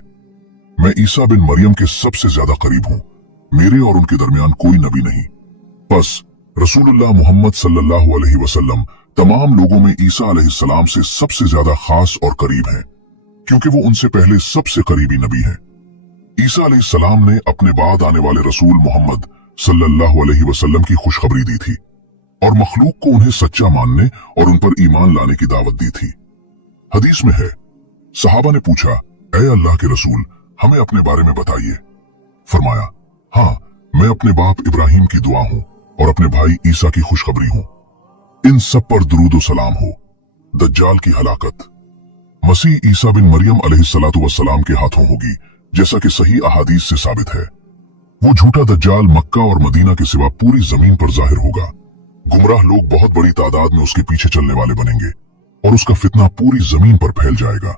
मैं ईसा बिन मरियम के सबसे ज्यादा करीब हूं, मेरे और उनके दरमियान कोई नबी नहीं। बस रसूलुल्लाह मोहम्मद सल्लल्लाहु अलैहि वसल्लम तमाम लोगों में ईसा अलैहिस्सलाम से सबसे ज्यादा खास और करीब हैं, क्योंकि वो उनसे पहले सबसे करीबी नबी हैं। ईसा अलैहिस्सलाम ने अपने बाद आने वाले रसूल मोहम्मद सल्लल्लाहु अलैहि वसल्लम की खुशखबरी दी थी और मखलूक को उन्हें सच्चा मानने और उन पर ईमान लाने की दावत दी थी। हदीस में है, सहाबा ने पूछा, ऐ अल्लाह के रसूल, हमें अपने बारे में बताइए। फरमाया, हाँ, मैं अपने बाप इब्राहिम की दुआ हूं और अपने भाई ईसा की खुशखबरी हूं। इन सब पर दुरूद व सलाम हो। दज्जाल की हलाकत मसीह ईसा बिन मरियम अलैहिस्सलातु वस्सलाम के हाथों होगी, जैसा कि सही अहादीस से साबित है। वो झूठा दज्जाल मक्का और मदीना के सिवा पूरी जमीन पर जाहिर होगा। गुमराह लोग बहुत बड़ी तादाद में उसके पीछे चलने वाले बनेंगे और उसका फितना पूरी जमीन पर फैल जाएगा।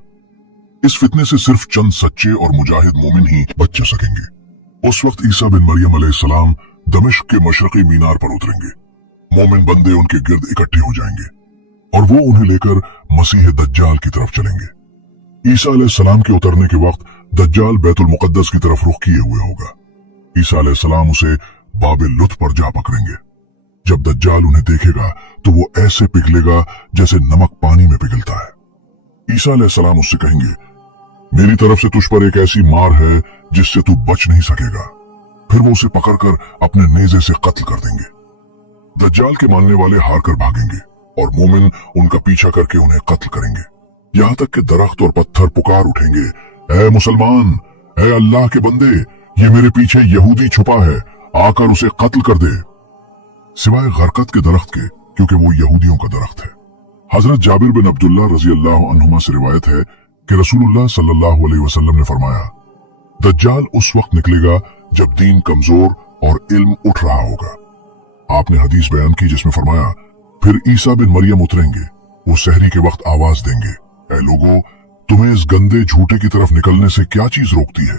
इस फितने से सिर्फ चंद सच्चे और मुजाहिद मोमिन ही बच सकेंगे। उस वक्त ईसा बिन मरियम अलैहिस्सलाम दमिश्क के मशरकी मीनार पर उतरेंगे। मोमिन बंदे उनके गिर्द इकट्ठे हो जाएंगे और वो उन्हें लेकर मसीह दज्जाल की तरफ चलेंगे। ईसा अलैहिस्सलाम के उतरने के वक्त दज्जाल बैतुल मुकद्दस की तरफ रुख किए हुए होगा। ईसा अलैहिस्सलाम उसे बाबे लुत्फ पर जा पकड़ेंगे। जब दज्जाल उन्हें देखेगा तो वो ऐसे पिघलेगा जैसे नमक पानी में पिघलता है। ईसा अलैहिस्सलाम उससे कहेंगे, मेरी तरफ से तुझ पर एक ऐसी मार है जिससे तू बच नहीं सकेगा। फिर वो उसे पकड़कर अपने नेज़े से कत्ल कर देंगे। दज्जाल के मानने वाले हार कर भागेंगे और मोमिन उनका पीछा करके उन्हें कत्ल करेंगे। यहां तक कि दरख्त और पत्थर पुकार उठेंगे, ऐ मुसलमान, ऐ अल्लाह के बंदे, ये मेरे पीछे यहूदी छुपा है, आकर उसे कत्ल कर दे। सिवाय गरकत के दरख्त के, क्योंकि वो यहूदियों का दरख्त है। हजरत जाबिर बिन अब्दुल्लाह रजी अल्लाह अन्हुमा से रिवायत है कि रसूलुल्लाह सल्लल्लाहु अलैहि वसल्लम ने फरमाया, दज्जाल उस वक्त निकलेगा जब दीन कमजोर और इल्म उठ रहा होगा। आपने हदीस बयान की जिसमें फरमाया, फिर ईसा बिन मरियम उतरेंगे, वो सहरी के वक्त आवाज देंगे, ऐ लोगों, तुम्हें इस गंदे झूठे की तरफ निकलने से क्या चीज रोकती है?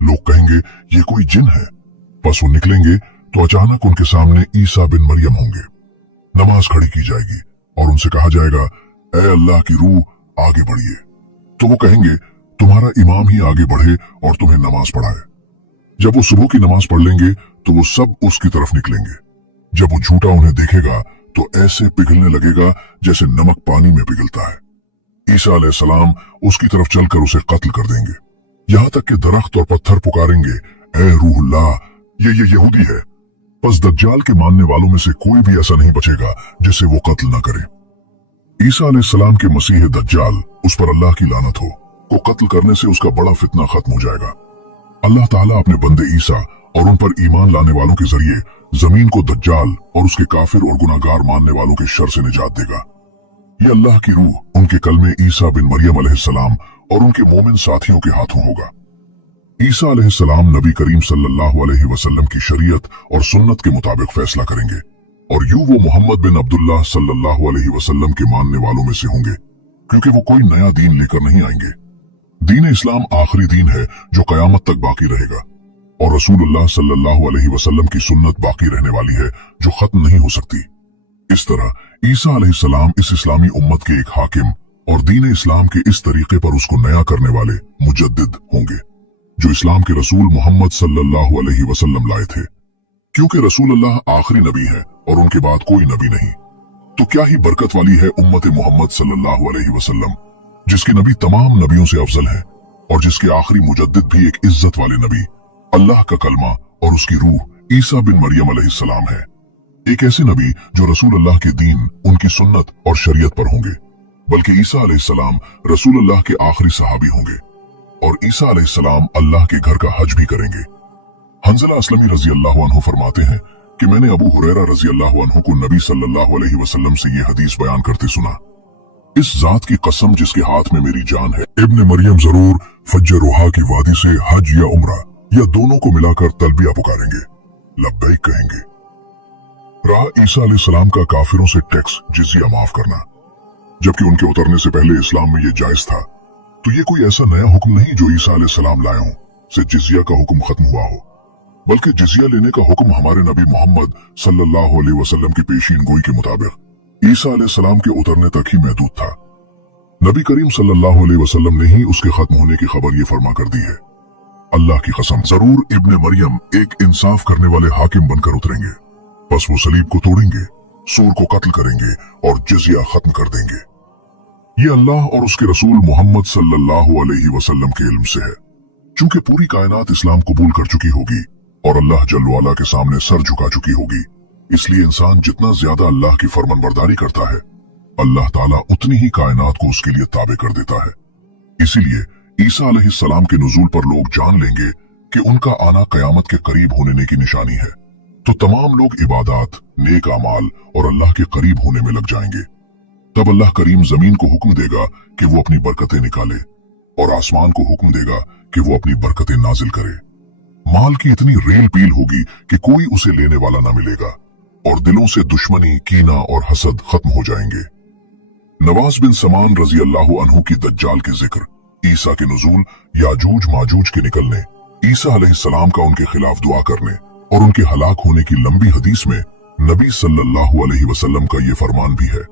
लोग कहेंगे, ये कोई जिन है। बस वो निकलेंगे तो अचानक उनके सामने ईसा बिन मरियम होंगे। नमाज खड़ी की जाएगी और उनसे कहा जाएगा, ऐ अल्लाह की रूह, आगे बढ़िए। तो वो कहेंगे, तुम्हारा इमाम ही आगे बढ़े और तुम्हें नमाज पढ़ाए। जब वो सुबह की नमाज पढ़ लेंगे तो वो सब उसकी तरफ निकलेंगे। जब वो झूठा उन्हें देखेगा तो ऐसे पिघलने लगेगा जैसे नमक पानी में पिघलता है। ईसा अलैहिस्सलाम उसकी तरफ चलकर उसे कत्ल कर देंगे। यहां तक कि दरख्त और पत्थर पुकारेंगे, ऐ रूहुल्लाह, ये यहूदी है। बस दज्जाल के मानने वालों में से कोई भी ऐसा नहीं बचेगा जिसे वो कत्ल न करे। ईसा अलैहिस्सलाम के मसीह दज्जाल, उस पर अल्लाह की लानत हो, को कत्ल करने से उसका बड़ा फितना खत्म हो जाएगा। अल्लाह ताला अपने बंदे ईसा और उन पर ईमान लाने वालों के जरिए जमीन को दज्जाल और उसके काफिर और गुनाहगार मानने वालों के शर से निजात देगा। ये अल्लाह की रूह उनके कलमे ईसा बिन मरियम अलैहिस्सलाम और उनके मोमिन साथियों के हाथों होगा। ईसा अलैहिस्सलाम नबी करीम सल्लल्लाहु अलैहि वसल्लम की शरीयत और सुन्नत के मुताबिक फैसला करेंगे और यूं वो मोहम्मद बिन अब्दुल्लाह सल्लल्लाहु अलैहि वसल्लम के मानने वालों में से होंगे, क्योंकि वो कोई नया दीन लेकर नहीं आएंगे। दीन इस्लाम आखिरी दीन है जो कयामत तक बाकी रहेगा और रसूलुल्लाह सल्लल्लाहु अलैहि वसल्लम की सुन्नत बाकी रहने वाली है जो खत्म नहीं हो सकती। इस तरह ईसा अलैहिस्सलाम इस इस्लामी उम्मत के एक हाकिम और दीन इस्लाम के इस तरीके पर उसको नया करने वाले मुजद्दिद होंगे जो इस्लाम के रसूल मोहम्मद सल्लल्लाहु अलैहि वसल्लम लाए थे। क्योंकि रसूलुल्लाह आखिरी नबी है और उनके बाद कोई नबी नहीं, तो क्या ही बरकत वाली है उम्मत मोहम्मद सल्लल्लाहु अलैहि वसल्लम, जिसके नबी तमाम नबियों से अफजल है और जिसके आखिरी मुजद्दिद भी एक इज्जत वाले नबी, अल्लाह का कलमा और उसकी रूह ईसा बिन मरियम अलैहिस्सलाम है। एक ऐसे नबी जो रसूल अल्लाह के दीन, उनकी सुन्नत और शरीयत पर होंगे। बल्कि ईसा अलैहिस्सलाम रसूल अल्लाह के आखिरी सहाबी होंगे और ईसा अलैहिस्सलाम अल्लाह के घर का हज भी करेंगे। हंज़ला अस्लमी रजी अल्लाह अन्हु फरमाते हैं कि मैंने अबू हुरैरा रजी अल्लाह अन्हु को नबी सल्लल्लाहु अलैहि वसल्लम से ये हदीस बयान करते सुना, इस जात की कसम जिसके हाथ में मेरी जान है, इब्ने मरियम जरूर फज्र रोहा की वादी से हज या उम्रा या दोनों को मिलाकर तलबिया पुकारेंगे, लब्बैक कहेंगे। रहा ईसा अलैहिस्सलाम का काफिरों से टैक्स जिजिया माफ करना, जबकि उनके उतरने से पहले इस्लाम में ये जायज था, तो ये कोई ऐसा नया हुक्म नहीं जो ईसा अलैहिस्सलाम लाए हों से जिजिया का हुक्म खत्म हुआ हो, बल्कि जिजिया लेने का हुक्म हमारे नबी मोहम्मद सल्लल्लाहु अलैहि वसल्लम की पेशीन गोई के मुताबिक ईसा अलैहिस्सलाम के उतरने तक ही महदूद था। नबी करीम सल्लल्लाहु अलैहि वसल्लम ने ही उसके खत्म होने की खबर ये फरमा कर दी है। अल्लाह की कसम, जरूर इब्ने मरियम एक इंसाफ करने वाले हाकिम बनकर उतरेंगे। बस वो सलीब को तोड़ेंगे, सूर को कत्ल करेंगे और जिजिया खत्म कर देंगे। ये अल्लाह और उसके रसूल मोहम्मद सल्लल्लाहु अलैहि वसल्लम के इल्म से है। चूंकि पूरी कायनात इस्लाम कबूल कर चुकी होगी और अल्लाह जल्ल वाला के सामने सर झुका चुकी होगी, इसलिए इंसान जितना ज्यादा अल्लाह की फरमानबरदारी करता है, अल्लाह ताला उतनी ही कायनात को उसके लिए ताबे कर देता है। इसीलिए ईसा अलैहिस्सलाम के नुज़ूल पर लोग जान लेंगे कि उनका आना कयामत के करीब होने की निशानी है, तो तमाम लोग इबादत, नेक अमाल और अल्लाह के करीब होने में लग जाएंगे। तब अल्लाह करीम जमीन को हुक्म देगा कि वो अपनी बरकतें निकाले और आसमान को हुक्म देगा कि वो अपनी बरकतें नाजिल करे। माल की इतनी रेल पील होगी कि कोई उसे लेने वाला ना मिलेगा और दिलों से दुश्मनी, कीना और हसद खत्म हो जाएंगे। नवाज बिन समान रजी अल्लाह अन्हु की दज्जाल के जिक्र, ईसा के नुज़ूल, याजूज माजूज के निकलने, ईसा अलैहिस्सलाम का उनके खिलाफ दुआ करने और उनके हलाक होने की लंबी हदीस में नबी सल्लल्लाहु अलैहि वसल्लम का ये फरमान भी है।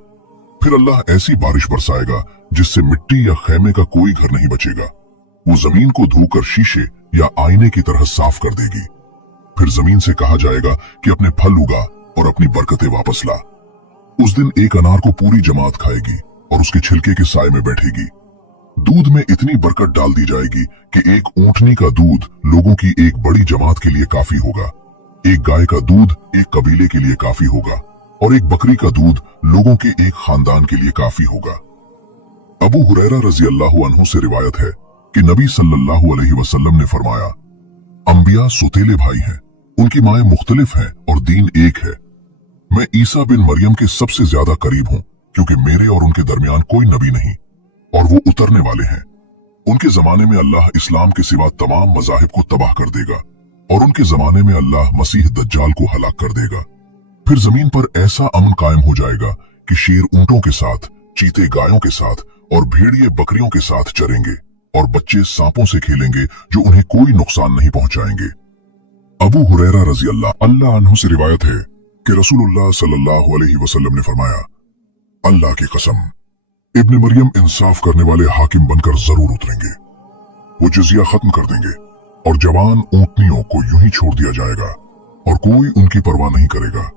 फिर अल्लाह ऐसी बारिश बरसाएगा जिससे मिट्टी या खैमे का कोई घर नहीं बचेगा। वो जमीन को धोकर शीशे या आईने की तरह साफ कर देगी। फिर जमीन से कहा जाएगा कि अपने फल उगा और अपनी बरकतें वापस ला। उस दिन एक अनार को पूरी जमात खाएगी और उसके छिलके के साए में बैठेगी। दूध में इतनी बरकत डाल दी जाएगी कि एक ऊंटनी का दूध लोगों की एक बड़ी जमात के लिए काफी होगा, एक गाय का दूध एक कबीले के लिए काफी होगा और एक बकरी का दूध लोगों के एक खानदान के लिए काफी होगा। अबू हुरैरा रजी अल्लाह अन्हु से रिवायत है कि नबी सल्लल्लाहु अलैहि वसल्लम ने फरमाया, अंबिया सुतीले भाई हैं, उनकी माएं मुख्तलिफ हैं और दीन एक है। मैं ईसा बिन मरियम के सबसे ज्यादा करीब हूं क्योंकि मेरे और उनके दरमियान कोई नबी नहीं और वो उतरने वाले हैं। उनके जमाने में अल्लाह इस्लाम के सिवा तमाम मजाहिब को तबाह कर देगा और उनके जमाने में अल्लाह मसीह दज्जाल को हलाक कर देगा। फिर जमीन पर ऐसा अमन कायम हो जाएगा कि शेर ऊंटों के साथ, चीते गायों के साथ और भेड़िए बकरियों के साथ चरेंगे और बच्चे सांपों से खेलेंगे जो उन्हें कोई नुकसान नहीं पहुंचाएंगे। अबू हुरैरा रजी अल्लाह अन्हु से रिवायत है कि रसूलुल्लाह सल्लल्लाहु अलैहि वसल्लम ने फरमाया, अल्लाह की कसम, इब्न मरियम इंसाफ करने वाले हाकिम बनकर जरूर उतरेंगे। वो जिजिया खत्म कर देंगे और जवान ऊंटनियों को यूं ही छोड़ दिया जाएगा और कोई उनकी परवाह नहीं करेगा।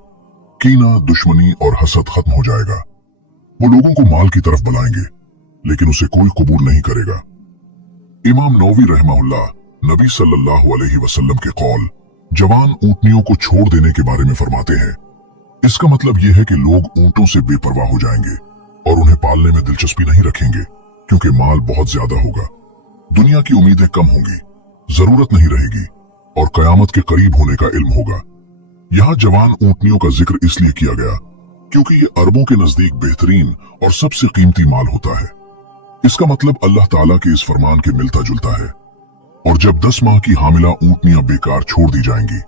कीना, दुश्मनी और हसद खत्म हो जाएगा। वो लोगों को माल की तरफ बुलाएंगे लेकिन उसे कोई कबूल नहीं करेगा। इमाम नौवी रहमहुल्लाह नबी सल्लल्लाहु अलैहि वसल्लम के कौल जवान ऊंटनियों को छोड़ देने के बारे में फरमाते हैं। इसका मतलब यह है कि लोग ऊंटों से बेपरवाह हो जाएंगे और उन्हें पालने में दिलचस्पी नहीं रखेंगे क्योंकि माल बहुत ज्यादा होगा, दुनिया की उम्मीदें कम होंगी, जरूरत नहीं रहेगी और कयामत के करीब होने का इल्म होगा। यहाँ जवान ऊंटनियों का जिक्र इसलिए किया गया क्योंकि ये अरबों के नजदीक बेहतरीन और सबसे कीमती माल होता है। इसका मतलब अल्लाह ताला के इस फरमान के मिलता जुलता है। और जब 10 माह की हामिला ऊंटनियां बेकार छोड़ दी जाएंगी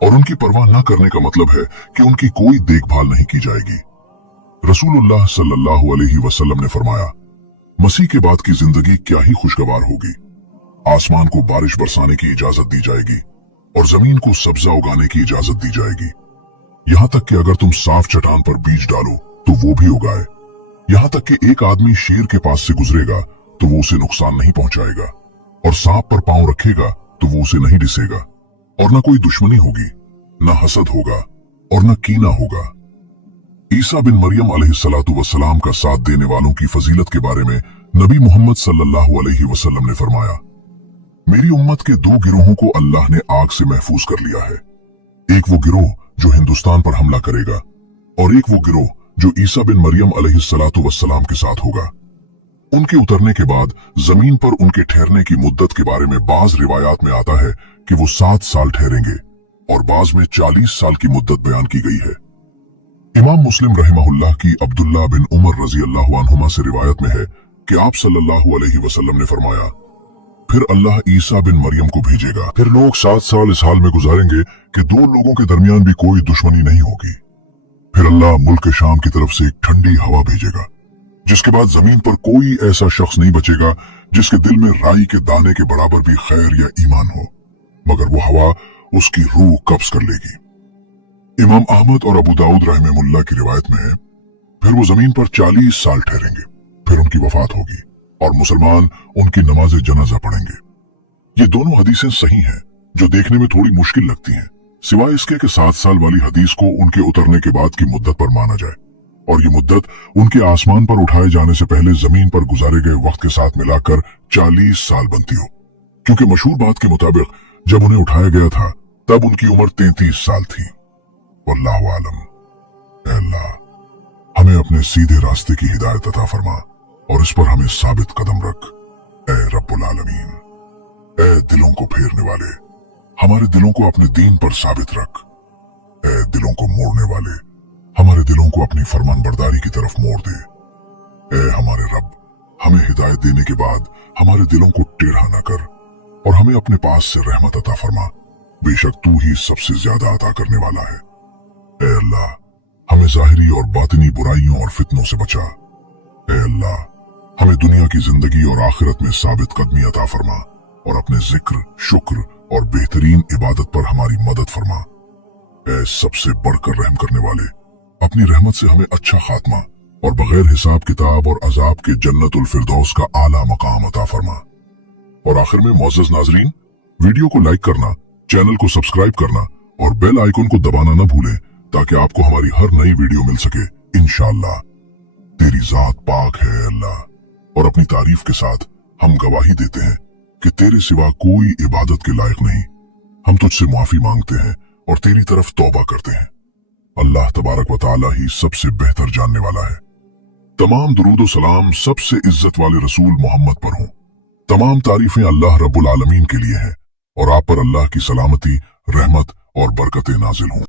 और उनकी परवाह न करने का मतलब है कि उनकी कोई देखभाल नहीं की जाएगी। रसूलुल्लाह सल्लल्लाहु अलैहि वसल्लम ने फरमाया, मसीह के बाद की जिंदगी क्या ही खुशगवार होगी। आसमान को बारिश बरसाने की इजाजत दी जाएगी और जमीन को सब्जा उगाने की इजाजत दी जाएगी। यहां तक कि अगर तुम साफ चट्टान पर बीज डालो तो वो भी उगाए। यहां तक कि एक आदमी शेर के पास से गुजरेगा तो वो उसे नुकसान नहीं पहुंचाएगा और सांप पर पांव रखेगा तो वो उसे नहीं डिसेगा और न कोई दुश्मनी होगी, न हसद होगा और न कीना होगा। ईसा बिन मरियम अलैहिस्सलातु वस्सलाम का साथ देने वालों की फजीलत के बारे में नबी मोहम्मद सल्लल्लाहु अलैहि वसल्लम ने फरमाया, मेरी उम्मत के 2 गिरोहों को अल्लाह ने आग से महफूज कर लिया है। एक वो गिरोह जो हिंदुस्तान पर हमला करेगा और एक वो गिरोह जो ईसा बिन मरियम अलैहिस्सलातु वस्सलाम के साथ होगा। उनके उतरने के बाद जमीन पर उनके ठहरने की मुद्दत के बारे में बाज रिवायात में आता है कि वो 7 साल ठहरेंगे और बाज में 40 साल की मुद्दत बयान की गई है। इमाम मुस्लिम रहमहुल्लाह की अब्दुल्लाह बिन उमर रजी अल्लाह अन्हुमा से रिवायत में है कि आप सल्लल्लाहु अलैहि वसल्लम ने फरमाया, फिर अल्लाह ईसा बिन मरियम को भेजेगा। फिर लोग 7 साल इस हाल में गुजारेंगे कि 2 लोगों के दरमियान भी कोई दुश्मनी नहीं होगी। फिर अल्लाह मुल्क शाम की तरफ से एक ठंडी हवा भेजेगा जिसके बाद जमीन पर कोई ऐसा शख्स नहीं बचेगा जिसके दिल में राई के दाने के बराबर भी खैर या ईमान हो, मगर वो हवा उसकी रूह कब्ज कर लेगी। इमाम अहमद और अबू दाऊद रहमहुल्लाह की रिवायत में है, फिर वो जमीन पर 40 साल ठहरेंगे, फिर उनकी वफात होगी और मुसलमान उनकी नमाज जनाजा पढ़ेंगे। ये दोनों हदीसें सही हैं जो देखने में थोड़ी मुश्किल लगती हैं, सिवाय इसके कि 7 साल वाली हदीस को उनके उतरने के बाद की मुद्दत पर माना जाए और ये मुद्दत उनके आसमान पर उठाए जाने से पहले जमीन पर गुजारे गए वक्त के साथ मिलाकर 40 साल बनती हो, क्योंकि मशहूर बात के मुताबिक जब उन्हें उठाया गया था तब उनकी उम्र 33 साल थी। वल्लाहु आलम। ऐ अल्लाह, हमें अपने सीधे रास्ते की हिदायत अता फरमा और इस पर हमें साबित कदम रख। ऐ रब्बुल आलमीन, ऐ दिलों को फेरने वाले, हमारे दिलों को अपने दीन पर साबित रख। ऐ दिलों को मोड़ने वाले, हमारे दिलों को अपनी फरमान बरदारी की तरफ मोड़ दे। ऐ हमारे रब, हमें हिदायत देने के बाद हमारे दिलों को टेढ़ा न कर और हमें अपने पास से रहमत अता फरमा, बेशक तू ही सबसे ज्यादा अता करने वाला है। ऐ अल्लाह, हमें जाहिरी और बातिनी बुराइयों और फितनों से बचा। ऐ अल्लाह, हमें दुनिया की जिंदगी और आखिरत में साबित कदमी अता फरमा और अपने जिक्र, शुक्र और बेहतरीन इबादत पर हमारी मदद फरमा। ऐ सबसे बढ़कर रहम करने वाले, अपनी रहमत से हमें अच्छा खात्मा और बगैर हिसाब किताब और अजाब के जन्नतुल फिरदौस का आला मकाम अता फरमा। और आखिर में मोअज़्ज़ज़ नाज़रीन, वीडियो को लाइक करना चैनल को सब्सक्राइब करना और बेल आइकन को दबाना न भूलें ताकि आपको हमारी हर नई वीडियो मिल सके इंशाअल्लाह। तेरी जात पाक है अल्लाह, और अपनी तारीफ के साथ हम गवाही देते हैं कि तेरे सिवा कोई इबादत के लायक नहीं। हम तुझसे माफी मांगते हैं और तेरी तरफ तौबा करते हैं। अल्लाह तबारक व तआला ही सबसे बेहतर जानने वाला है। तमाम दुरूद व सलाम सबसे इज्जत वाले रसूल मोहम्मद पर हों। तमाम तारीफें अल्लाह रब्बुल आलमीन के लिए हैं और आप पर अल्लाह की सलामती, रहमत और बरकतें नाजिल हों।